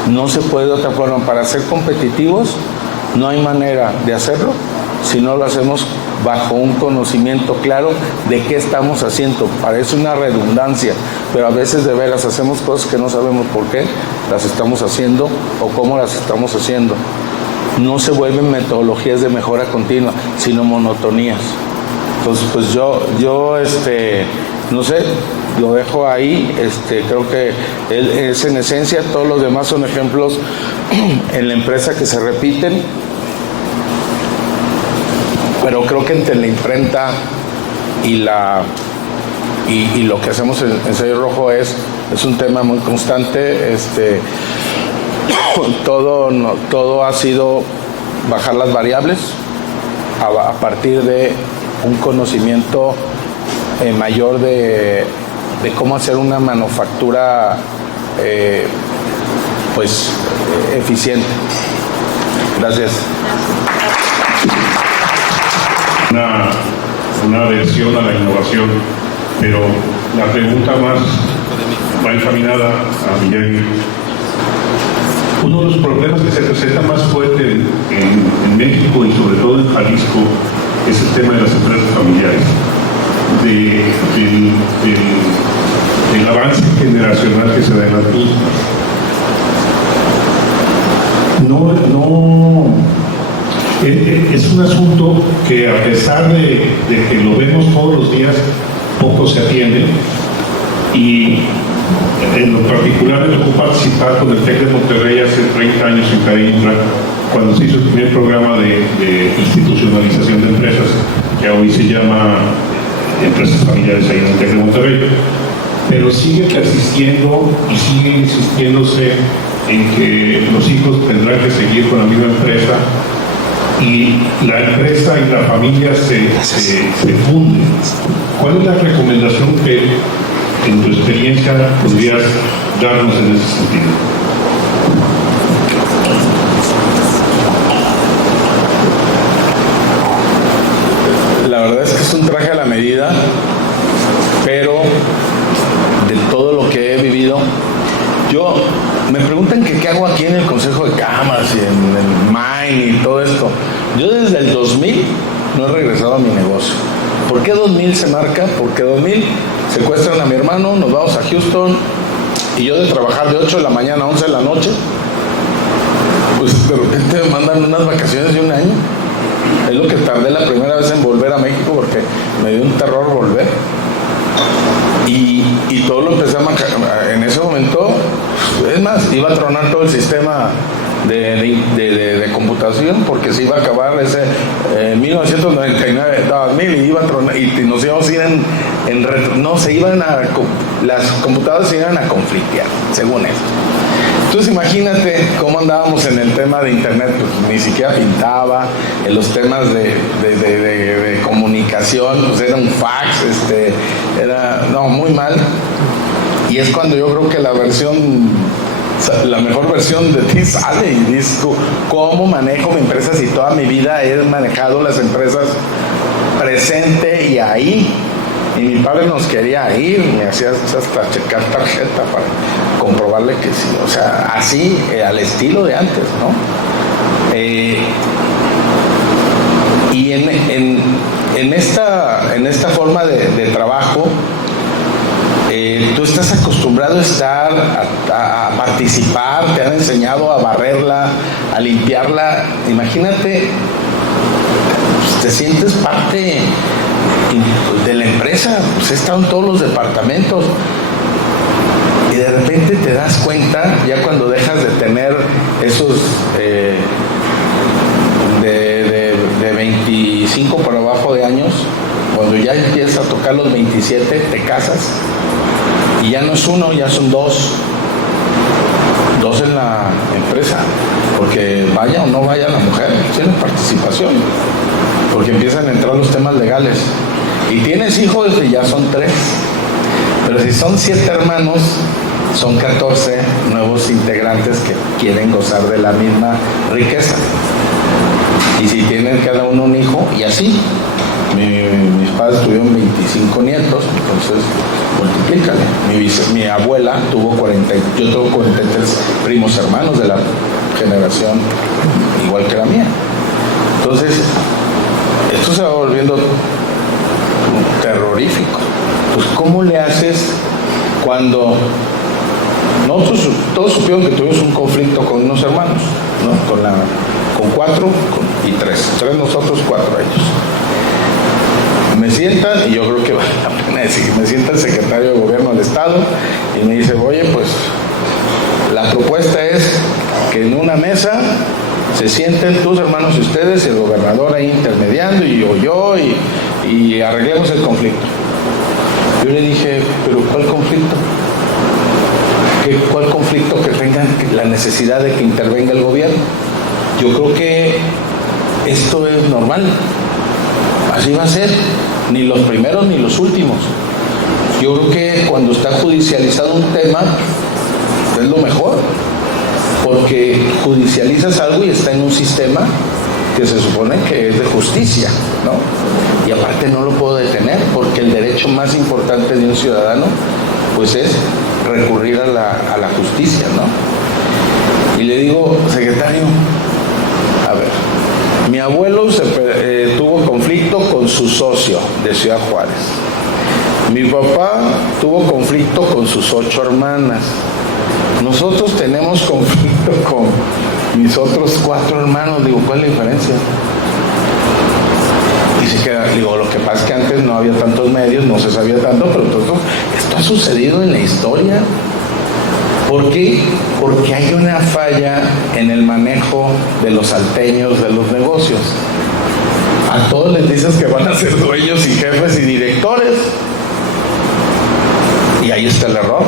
No se puede de otra forma. Para ser competitivos no hay manera de hacerlo si no lo hacemos bajo un conocimiento claro de qué estamos haciendo. Parece una redundancia, pero a veces de veras hacemos cosas que no sabemos por qué las estamos haciendo o cómo las estamos haciendo. No se vuelven metodologías de mejora continua, sino monotonías. Entonces, pues yo no sé, lo dejo ahí. Creo que es en esencia, todos los demás son ejemplos en la empresa que se repiten, pero creo que entre la imprenta y lo que hacemos en Sello Rojo es un tema muy constante. Todo ha sido bajar las variables a partir de un conocimiento mayor de cómo hacer una manufactura eficiente. Gracias. Una aversión a la innovación, pero la pregunta más va encaminada a Miguel. Uno de los problemas que se presenta más fuerte en México y sobre todo en Jalisco es el tema de las empresas familiares, del avance generacional que se da en las mismas. Es un asunto que, a pesar de que lo vemos todos los días, poco se atiende, y en lo particular me tocó participar con el TEC de Monterrey hace 30 años en CADEINFRA, cuando se hizo el primer programa de institucionalización de empresas, que hoy se llama Empresas Familiares ahí en el TEC de Monterrey. Pero sigue persistiendo y sigue insistiéndose en que los hijos tendrán que seguir con la misma empresa, y la empresa y la familia se funden. ¿Cuál es la recomendación que, en tu experiencia, podrías darnos en ese sentido? La verdad es que es un traje a la medida, pero de todo lo que he vivido, me preguntan que qué hago aquí en el Consejo de Cámaras y en el MAIN y todo esto. Yo desde el 2000 no he regresado a mi negocio. ¿Por qué 2000 se marca? Porque 2000 secuestran a mi hermano, nos vamos a Houston, y yo de trabajar de 8 de la mañana a 11 de la noche, pues de repente me mandan unas vacaciones de un año. Es lo que tardé la primera vez en volver a México, porque me dio un terror volver. Y todo lo empecé a marcar en ese momento. Es más, iba a tronar todo el sistema de computación, porque se iba a acabar ese 1999, 2000 y iba a tronar, y nos íbamos a ir no, las computadoras se iban a conflictear, según esto. Entonces imagínate cómo andábamos en el tema de internet, pues ni siquiera pintaba, en los temas de comunicación, pues era un fax, muy mal. Y es cuando yo creo que la mejor versión de ti sale y dices tú, ¿cómo manejo mi empresa si toda mi vida he manejado las empresas presente y ahí? Y mi padre nos quería ir, me hacía hasta checar tarjeta para comprobarle que sí, o sea, así, al estilo de antes, ¿no? Y en esta forma de trabajo, tú estás acostumbrado a participar, te han enseñado a barrerla, a limpiarla. Imagínate, pues, te sientes parte de la empresa, pues he estado en todos los departamentos y de repente te das cuenta, ya cuando dejas de tener esos de 25 por abajo de años, cuando ya empiezas a tocar los 27, te casas y ya no es uno, ya son dos en la empresa, porque vaya o no vaya la mujer, tiene participación, porque empiezan a entrar los temas legales. Y tienes hijos y ya son 3, pero si son 7 hermanos, son 14 nuevos integrantes que quieren gozar de la misma riqueza. Y si tienen cada uno un hijo, y así. Mis padres tuvieron 25 nietos, entonces multiplícale. Mi abuela tuvo 40, yo tengo 43 primos hermanos de la generación igual que la mía. Entonces, esto se va volviendo terrorífico. Pues, ¿cómo le haces cuando nosotros todos supieron que tuvimos un conflicto con unos hermanos, ¿no? Con 4 y 3 nosotros, 4 ellos. Me sientan, y yo creo que vale la pena decir, me sienta el secretario de Gobierno del Estado y me dice, oye, pues la propuesta es que en una mesa se sienten tus hermanos y ustedes, y el gobernador ahí intermediando, y yo, y arreglemos el conflicto. Yo le dije, ¿pero cuál conflicto? ¿Cuál conflicto que tengan la necesidad de que intervenga el gobierno? Yo creo que esto es normal. Así va a ser, ni los primeros ni los últimos. Yo creo que cuando está judicializado un tema, es lo mejor, porque judicializas algo y está en un sistema que se supone que es de justicia, ¿no? Y aparte no lo puedo detener, porque el derecho más importante de un ciudadano, pues es recurrir a la justicia, ¿no? Y le digo, secretario, a ver, mi abuelo tuvo conflicto con su socio de Ciudad Juárez. Mi papá tuvo conflicto con sus 8 hermanas. Nosotros tenemos conflicto con mis otros 4 hermanos. Digo, ¿cuál es la diferencia? Y se queda, digo, lo que pasa es que antes no había tantos medios, no se sabía tanto, pero esto ha sucedido en la historia. ¿Por qué? Porque hay una falla en el manejo de los salteños de los negocios. A todos les dices que van a ser dueños y jefes y directores. Y ahí está el error.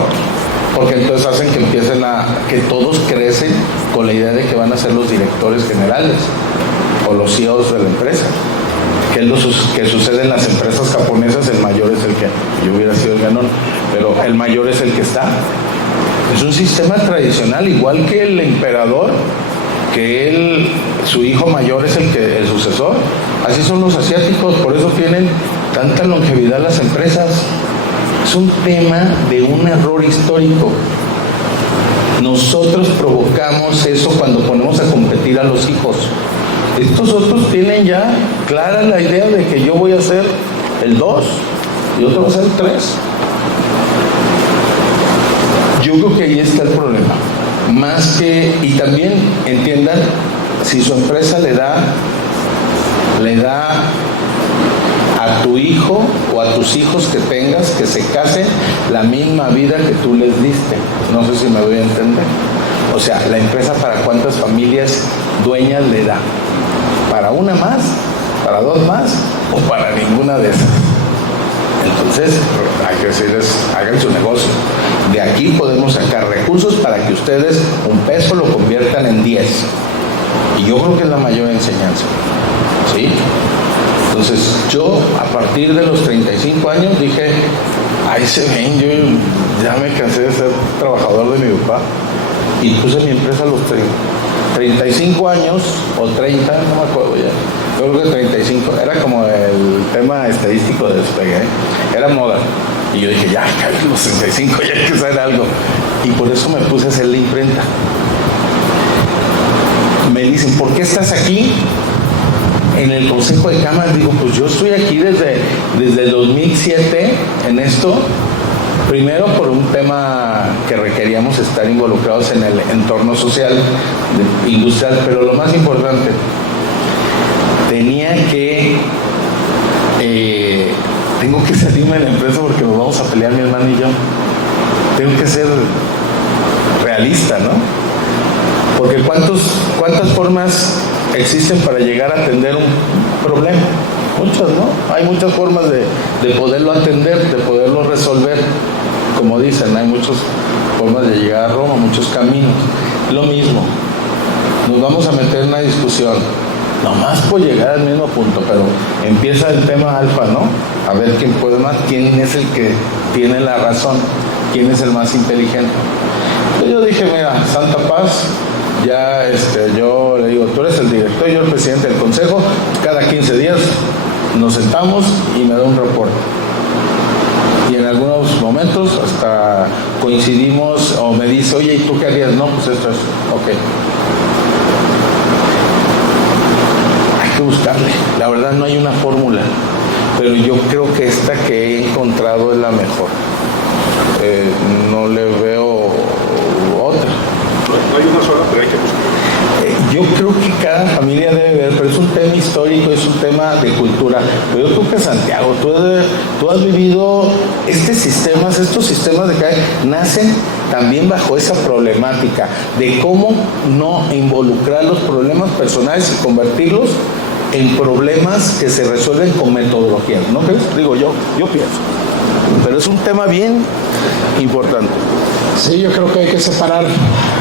Porque entonces hacen que que todos crecen con la idea de que van a ser los directores generales o los CEOs de la empresa. Que es lo que sucede en las empresas japonesas, el mayor es el que, yo hubiera sido el ganón, pero el mayor es el que está. Es un sistema tradicional, igual que el emperador, que su hijo mayor es el sucesor. Así son los asiáticos, por eso tienen tanta longevidad las empresas. Es un tema de un error histórico. Nosotros provocamos eso cuando ponemos a competir a los hijos. Estos otros tienen ya clara la idea de que yo voy a ser el 2 y otro va a ser el 3. Yo creo que ahí está el problema. Más que, y también entiendan, si su empresa le da a tu hijo o a tus hijos que tengas, que se casen la misma vida que tú les diste. No sé si me voy a entender. O sea, la empresa para cuántas familias dueñas le da. ¿Para una más? ¿Para dos más? ¿O para ninguna de esas? Entonces, hay que decirles, hagan su negocio. De aquí podemos sacar recursos para que ustedes un peso lo conviertan en 10. Y yo creo que es la mayor enseñanza. ¿Sí? Entonces, yo a partir de los 35 años dije, ahí se ven, yo ya me cansé de ser trabajador de mi papá. Y puse mi empresa a los 35 años, o 30, no me acuerdo ya. Yo creo que 35, era como el tema estadístico de despegue, era moda. Y yo dije, ya, a los 65 ya hay que hacer algo. Y por eso me puse a hacer la imprenta. Me dicen, ¿por qué estás aquí? En el Consejo de Cámaras. Digo, pues yo estoy aquí desde 2007 en esto. Primero por un tema que requeríamos estar involucrados en el entorno social, industrial, pero lo más importante, tengo que salirme de la empresa porque nos vamos a pelear mi hermano y yo. Tengo que ser realista, ¿no? Porque ¿cuántas formas existen para llegar a atender un problema? Muchas, ¿no? Hay muchas formas de poderlo atender, de poderlo resolver. Como dicen, hay muchas formas de llegar a Roma, muchos caminos. Lo mismo, nos vamos a meter en una discusión, nomás por llegar al mismo punto, pero empieza el tema alfa, ¿no? A ver quién puede más, quién es el que tiene la razón, quién es el más inteligente. Entonces yo dije, mira, Santa Paz, ya yo le digo, tú eres el director, yo el presidente del consejo, cada 15 días nos sentamos y me da un reporte. Y en algunos momentos hasta coincidimos o me dice, oye, ¿y tú qué harías? No, pues esto es, ok. Hay que buscarle. La verdad no hay una fórmula, pero yo creo que esta que he encontrado es la mejor. No le veo otra. No hay una sola, pero hay que buscar. Yo creo que cada familia debe ver, pero es un tema histórico, es un tema de cultura. Pero yo creo que Santiago, tú has vivido estos sistemas de que nacen también bajo esa problemática de cómo no involucrar los problemas personales y convertirlos en problemas que se resuelven con metodología. ¿No crees? Digo yo pienso. Pero es un tema bien importante. Sí, yo creo que hay que separar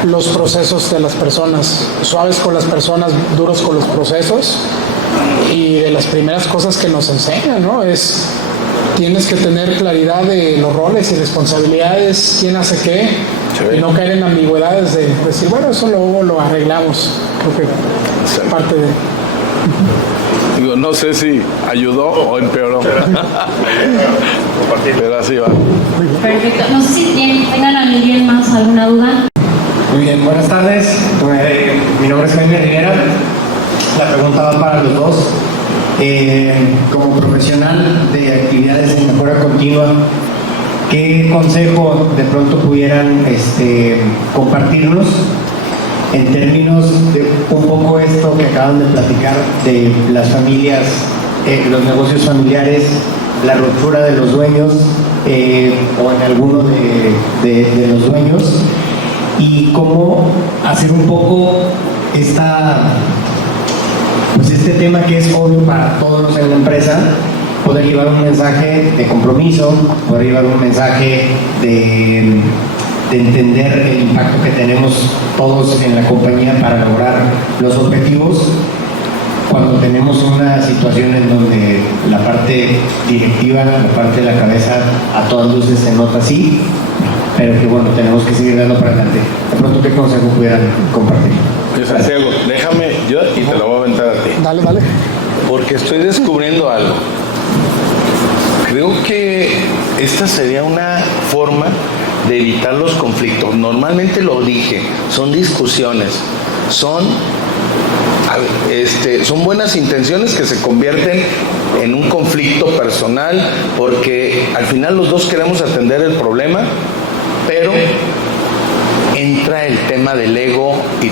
los procesos de las personas, suaves con las personas, duros con los procesos. Y de las primeras cosas que nos enseñan, ¿no? Tienes que tener claridad de los roles y responsabilidades, quién hace qué, sí. Y no caer en ambigüedades de decir, bueno, eso luego lo arreglamos. Creo que es parte de... Digo, no sé si ayudó o empeoró. Pero así va. Perfecto. No sé si tengan alguien más alguna duda. Muy bien, buenas tardes. Mi nombre es Jaime Rivera. La pregunta va para los dos. Como profesional de actividades de mejora continua, ¿qué consejo de pronto pudieran compartirnos en términos de un poco esto que acaban de platicar de las familias, los negocios familiares, la ruptura de los dueños o en alguno de los dueños, y cómo hacer un poco este tema que es obvio para todos en la empresa, poder llevar un mensaje de compromiso, poder llevar un mensaje de entender el impacto que tenemos todos en la compañía para lograr los objetivos, cuando tenemos una situación en donde la parte directiva, la parte de la cabeza a todas luces se nota así, pero que bueno, tenemos que seguir dando para adelante. De pronto, ¿qué consejo pudieran compartir? Santiago, déjame yo y te lo voy a aventar a ti. Dale. Porque estoy descubriendo algo. Creo que esta sería una forma de evitar los conflictos. Normalmente lo dije, son discusiones, son buenas intenciones que se convierten en un conflicto personal, porque al final los dos queremos atender el problema, pero entra el tema del ego y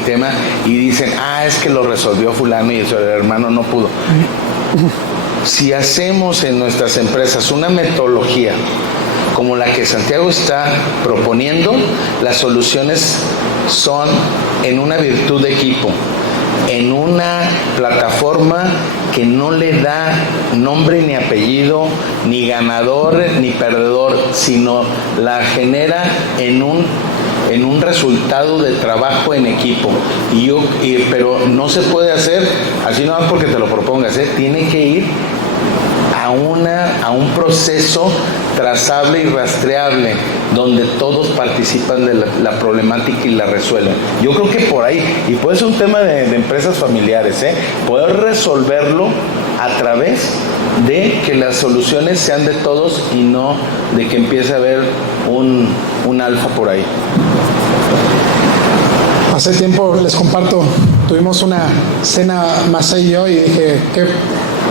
dicen, es que lo resolvió fulano y eso, el hermano no pudo. Si hacemos en nuestras empresas una metodología como la que Santiago está proponiendo, las soluciones son en una virtud de equipo, en una plataforma que no le da nombre ni apellido, ni ganador ni perdedor, sino la genera en un resultado de trabajo en equipo. Pero no se puede hacer así nada más porque te lo propongas, tiene que ir a un proceso trazable y rastreable donde todos participan de la problemática y la resuelven. Yo creo que por ahí, y puede ser un tema de empresas familiares, poder resolverlo a través de que las soluciones sean de todos y no de que empiece a haber un alfa por ahí. Hace tiempo, les comparto, tuvimos una cena Masay y yo y dije, qué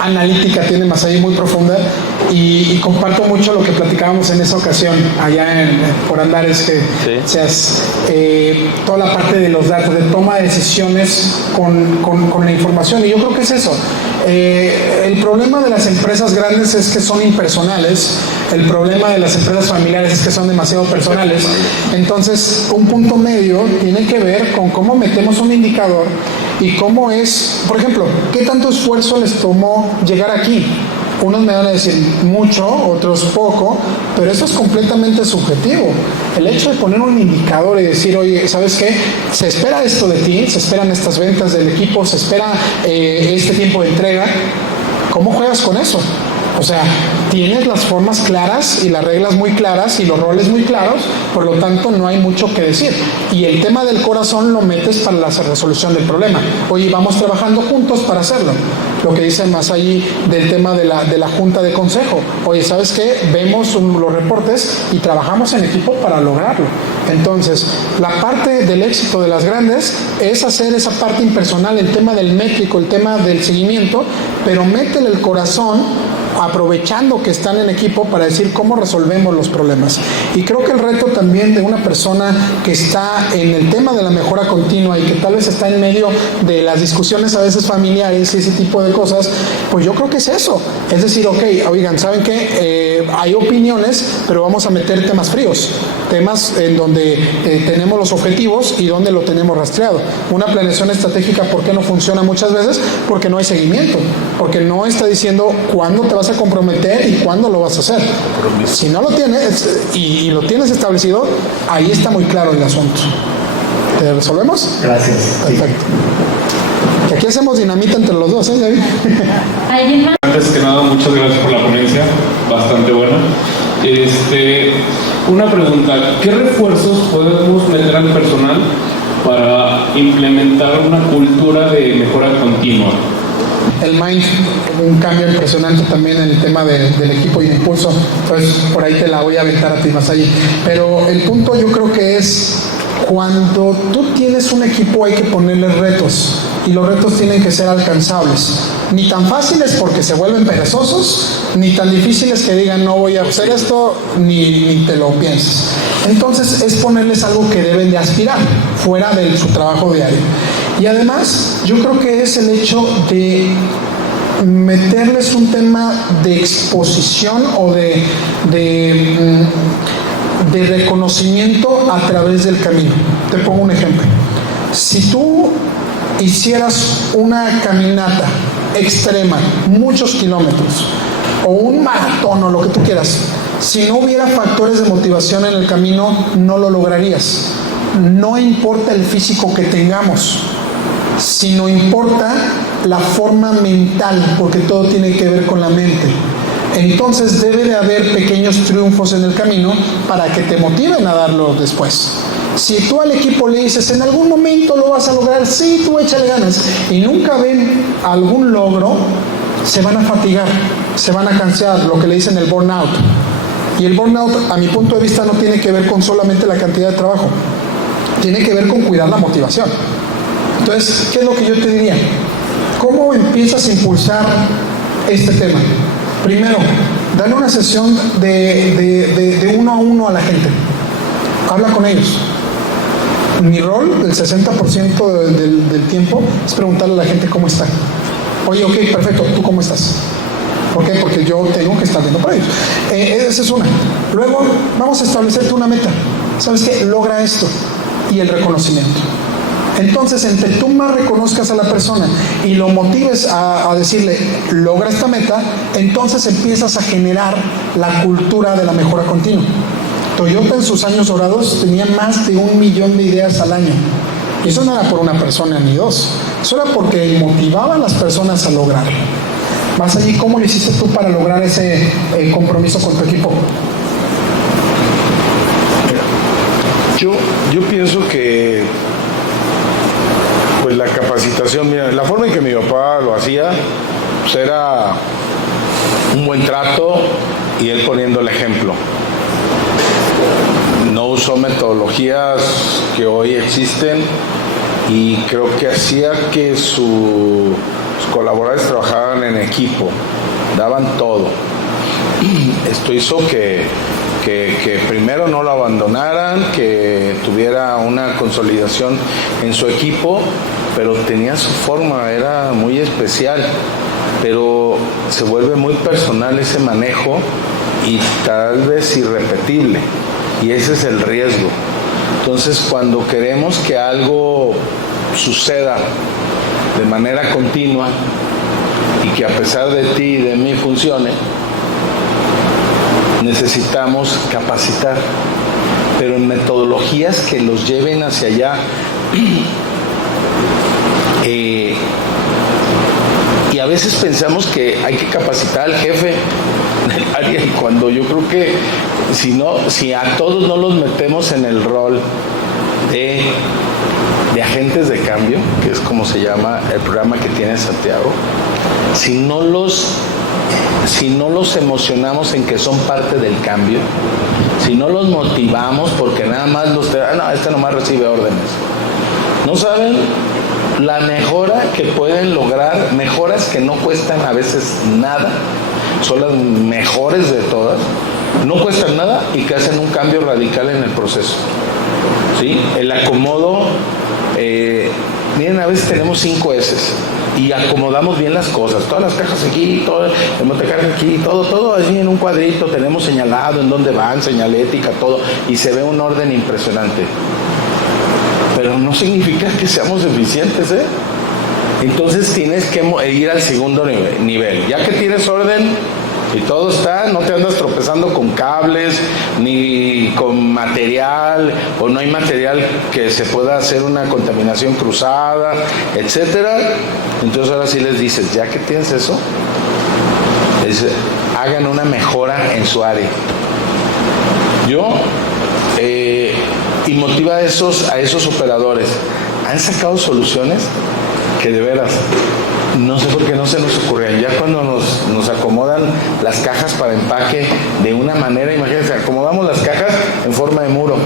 analítica tiene Masay, muy profunda, y comparto mucho lo que platicábamos en esa ocasión allá por Andares, que seas toda la parte de los datos, de toma de decisiones con la información, y yo creo que es eso. El problema de las empresas grandes es que son impersonales, el problema de las empresas familiares es que son demasiado personales. Entonces, un punto medio tiene que ver con cómo metemos un indicador y cómo es, por ejemplo, qué tanto esfuerzo les tomó llegar aquí. Unos me van a decir mucho, otros poco, pero eso es completamente subjetivo. El hecho de poner un indicador y decir, oye, ¿sabes qué? Se espera esto de ti, se esperan estas ventas del equipo, se espera este tiempo de entrega. ¿Cómo juegas con eso? O sea, tienes las formas claras y las reglas muy claras y los roles muy claros, por lo tanto no hay mucho que decir. Y el tema del corazón lo metes para la resolución del problema. Oye, vamos trabajando juntos para hacerlo. Lo que dice más allí del tema de la junta de consejo. Oye, ¿sabes qué? Vemos los reportes y trabajamos en equipo para lograrlo. Entonces, la parte del éxito de las grandes es hacer esa parte impersonal, el tema del métrico, el tema del seguimiento, pero métele el corazón aprovechando que están en equipo para decir cómo resolvemos los problemas. Y creo que el reto también de una persona que está en el tema de la mejora continua y que tal vez está en medio de las discusiones a veces familiares y ese tipo de cosas, pues yo creo que es eso. Es decir, ok, oigan, ¿saben qué? Hay opiniones, pero vamos a meter temas fríos, temas en donde tenemos los objetivos y donde lo tenemos rastreado. Una planeación estratégica, ¿por qué no funciona muchas veces? Porque no hay seguimiento, porque no está diciendo cuándo te vas a comprometer y cuándo lo vas a hacer. Si no lo tienes y lo tienes establecido, ahí está muy claro el asunto. ¿Te resolvemos? Gracias. Perfecto. Que aquí hacemos dinamita entre los dos, David? ¿Alguien más? Antes que nada, muchas gracias por la ponencia, bastante buena. Una pregunta, ¿qué refuerzos podemos meter al personal para implementar una cultura de mejora continua? El Mind, un cambio impresionante también en el tema del equipo y de impulso. Entonces, por ahí te la voy a aventar a ti más allí. Pero el punto yo creo que es, cuando tú tienes un equipo hay que ponerle retos. Y los retos tienen que ser alcanzables. Ni tan fáciles porque se vuelven perezosos, ni tan difíciles que digan no voy a hacer esto, ni te lo pienses. Entonces es ponerles algo que deben de aspirar, fuera de su trabajo diario. Y además, yo creo que es el hecho de meterles un tema de exposición o de reconocimiento a través del camino. Te pongo un ejemplo. Si tú hicieras una caminata extrema, muchos kilómetros, o un maratón o lo que tú quieras, si no hubiera factores de motivación en el camino, no lo lograrías. No importa el físico que tengamos, sino importa la forma mental, porque todo tiene que ver con la mente. Entonces debe de haber pequeños triunfos en el camino para que te motiven a darlo después. Si tú al equipo le dices, en algún momento lo vas a lograr, sí, tú échale ganas, y nunca ven algún logro, se van a fatigar, se van a cansar, lo que le dicen el burnout. Y el burnout, a mi punto de vista, no tiene que ver con solamente la cantidad de trabajo, tiene que ver con cuidar la motivación. Entonces, ¿qué es lo que yo te diría? ¿Cómo empiezas a impulsar este tema? Primero, dale una sesión de uno a uno a la gente. Habla con ellos. Mi rol, el 60% del tiempo, es preguntarle a la gente cómo está. Oye, ok, perfecto, ¿tú cómo estás? ¿Por qué? Porque yo tengo que estar viendo por ellos. Esa es una. Luego, vamos a establecerte una meta. ¿Sabes qué? Logra esto. Y el reconocimiento. Entonces, entre tú más reconozcas a la persona y lo motives a decirle, logra esta meta, entonces empiezas a generar la cultura de la mejora continua. Toyota en sus años dorados tenía más de 1 millón de ideas al año. Y eso no era por una persona ni dos. Eso era porque motivaba a las personas a lograrlo. Más allí, ¿cómo lo hiciste tú para lograr ese compromiso con tu equipo? Yo pienso que pues la capacitación, mira, la forma en que mi papá lo hacía, pues era un buen trato y él poniendo el ejemplo. No usó metodologías que hoy existen y creo que hacía que sus colaboradores trabajaran en equipo, daban todo. Esto hizo que primero no lo abandonaran, que tuviera una consolidación en su equipo, pero tenía su forma, era muy especial, pero se vuelve muy personal ese manejo y tal vez irrepetible, y ese es el riesgo. Entonces, cuando queremos que algo suceda de manera continua y que a pesar de ti y de mí funcione, necesitamos capacitar, pero en metodologías que los lleven hacia allá. Y a veces pensamos que hay que capacitar al jefe del área, cuando yo creo que si a todos no los metemos en el rol de agentes de cambio, que es como se llama el programa que tiene Santiago, si no los emocionamos en que son parte del cambio, si no los motivamos porque nada más este nomás recibe órdenes, no saben la mejora que pueden lograr, mejoras que no cuestan a veces nada, son las mejores de todas, no cuestan nada y que hacen un cambio radical en el proceso. ¿Sí? El acomodo, miren, a veces tenemos 5 S y acomodamos bien las cosas, todas las cajas aquí, todo el montecargas aquí, todo allí en un cuadrito, tenemos señalado en dónde van, señalética, todo, y se ve un orden impresionante. Pero no significa que seamos eficientes, ¿eh? Entonces tienes que ir al segundo nivel. Ya que tienes orden y todo está, no te andas tropezando con cables, ni con material, o no hay material que se pueda hacer una contaminación cruzada, etcétera. Entonces ahora sí les dices, ya que tienes eso, hagan una mejora en su área. Y motiva a esos operadores. Han sacado soluciones que de veras, no sé por qué no se nos ocurrían. Ya cuando nos acomodan las cajas para empaque de una manera, imagínense, acomodamos las cajas en forma de muro.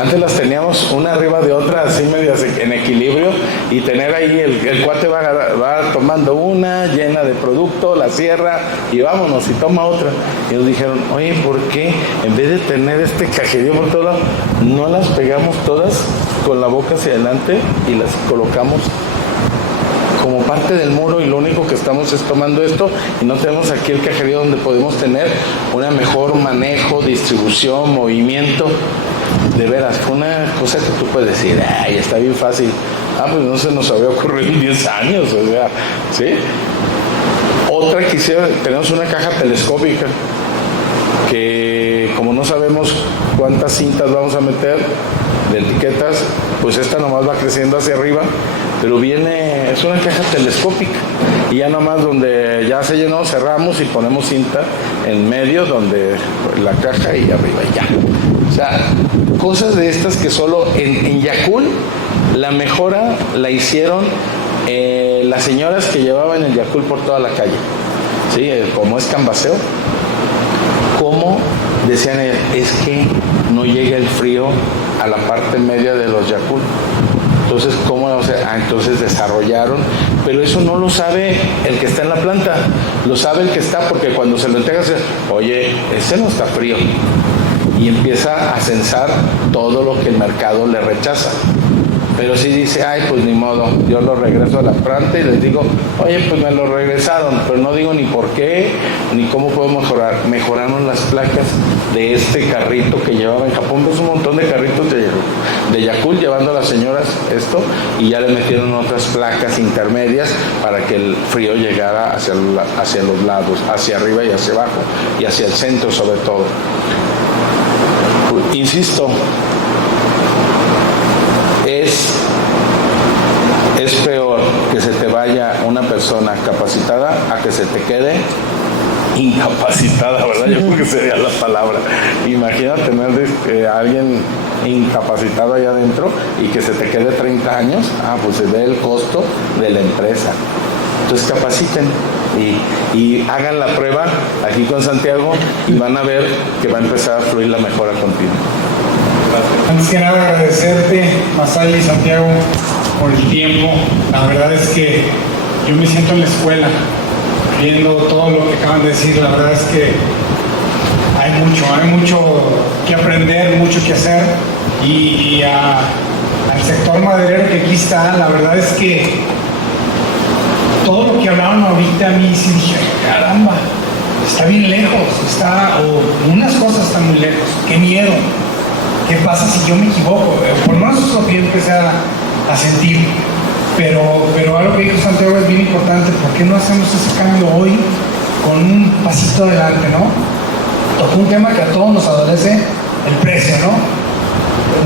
Antes las teníamos una arriba de otra, así medias en equilibrio, y tener ahí el cuate va tomando una llena de producto, la cierra y vámonos, y toma otra. Y nos dijeron, oye, ¿por qué en vez de tener este cajerío por todo lado, no las pegamos todas con la boca hacia adelante y las colocamos como parte del muro, y lo único que estamos es tomando esto y no tenemos aquí el cajerío donde podemos tener un mejor manejo, distribución, movimiento? De veras, fue una cosa que tú puedes decir, ay, está bien fácil. Pues no se nos había ocurrido en 10 años, o sea, ¿sí? Otra tenemos una caja telescópica que, como no sabemos cuántas cintas vamos a meter de etiquetas, pues esta nomás va creciendo hacia arriba, pero es una caja telescópica, y ya nomás donde ya se llenó cerramos y ponemos cinta en medio donde la caja y arriba y ya. O sea, cosas de estas que solo en Yakul la mejora la hicieron las señoras que llevaban el Yakul por toda la calle, ¿sí? Como es canvaseo, como decían ellas, es que no llega el frío a la parte media de los Yakul. Entonces, ¿cómo? O sea, entonces desarrollaron, pero eso no lo sabe el que está en la planta, lo sabe el que está, porque cuando se lo entregas, oye, ese no está frío, y empieza a censar todo lo que el mercado le rechaza. Pero si dice, ay, pues ni modo, yo lo regreso a la planta y les digo, oye, pues me lo regresaron, pero no digo ni por qué, ni cómo puedo mejorar. Mejoraron las placas de este carrito que llevaba en Japón, pues un montón de carritos de Yakult llevando a las señoras esto, y ya le metieron otras placas intermedias para que el frío llegara hacia los lados, hacia arriba y hacia abajo, y hacia el centro sobre todo. Insisto, es peor que se te vaya una persona capacitada a que se te quede incapacitada, ¿verdad? Yo creo que sería la palabra. Imagina tener a alguien incapacitado allá adentro y que se te quede 30 años, pues se ve el costo de la empresa. Entonces capaciten y hagan la prueba aquí con Santiago y van a ver que va a empezar a fluir la mejora continua. Antes que nada agradecerte, Masaya y Santiago, por el tiempo. La verdad es que yo me siento en la escuela viendo todo lo que acaban de decir. La verdad es que hay mucho que aprender, mucho que hacer, y al sector maderero que aquí está, la verdad es que todo lo que hablaban ahorita a mí sí dije, caramba, está bien lejos, o unas cosas están muy lejos, qué miedo, qué pasa si yo me equivoco. Por lo menos eso es lo que yo empecé a sentir. Pero algo que dijo Santiago es bien importante. ¿Por qué no hacemos ese cambio hoy con un pasito adelante, no? Tocó un tema que a todos nos adolece, el precio, ¿no?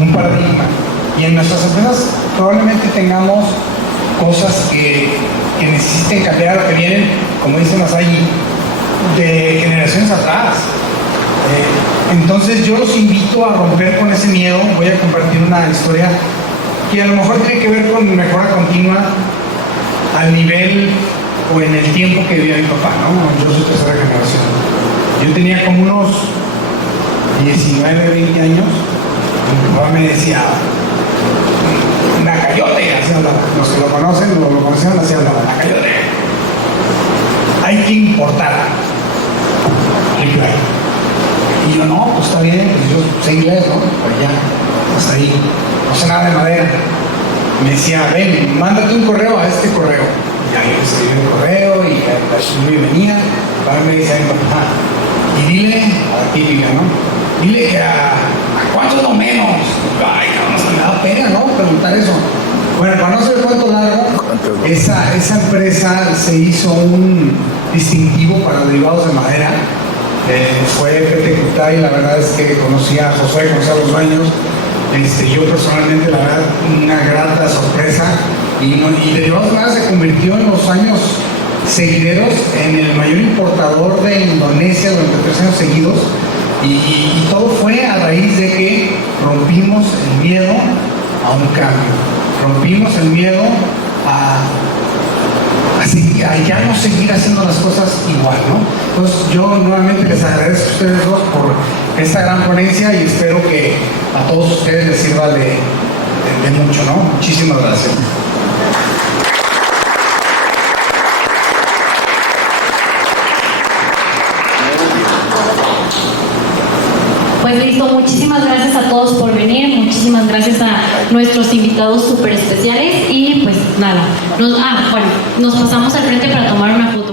Un paradigma. Y en nuestras empresas probablemente tengamos cosas que necesiten cambiar, que vienen, como dicen Masaya, de generaciones atrás. Entonces yo los invito a romper con ese miedo. Voy a compartir una historia que a lo mejor tiene que ver con mejora continua al nivel o en el tiempo que vivía mi papá, ¿no? Yo soy tercera generación. Yo tenía como unos 19, 20 años. Mi papá me decía, Nacayote, así hablaba. Los que lo conocen, lo conocían, así hablaba, Nacayote. Hay que importar. Y yo, no, pues está bien, pues yo sé inglés, ¿no? Pues ya, hasta ahí. No sé nada de madera. Me decía, ven, mándate un correo a este correo. Ya yo escribí el correo y la venía. Ahora me dice a mi papá, y dile a la típica, ¿no? Dile que a cuánto es lo menos. Ay, no, me da pena, ¿no? Preguntar eso. Bueno, para no hacer el cuento largo, esa empresa se hizo un distintivo para derivados de madera. Fue Pepe Cutay, la verdad es que conocí a Josué, conocí a los dueños. Yo personalmente, la verdad, una grata sorpresa. Y Derivados de Madera se convirtió en los años seguideros en el mayor importador de Indonesia durante 3 años seguidos. Y todo fue a raíz de que rompimos el miedo a un cambio. Rompimos el miedo a ya no seguir haciendo las cosas igual, ¿no? Entonces yo nuevamente les agradezco a ustedes dos por esta gran ponencia y espero que a todos ustedes les sirva de mucho, ¿no? Muchísimas gracias. Pues listo, muchísimas gracias a todos por venir, muchísimas gracias a nuestros invitados súper especiales y pues nada, nos pasamos al frente para tomar una foto.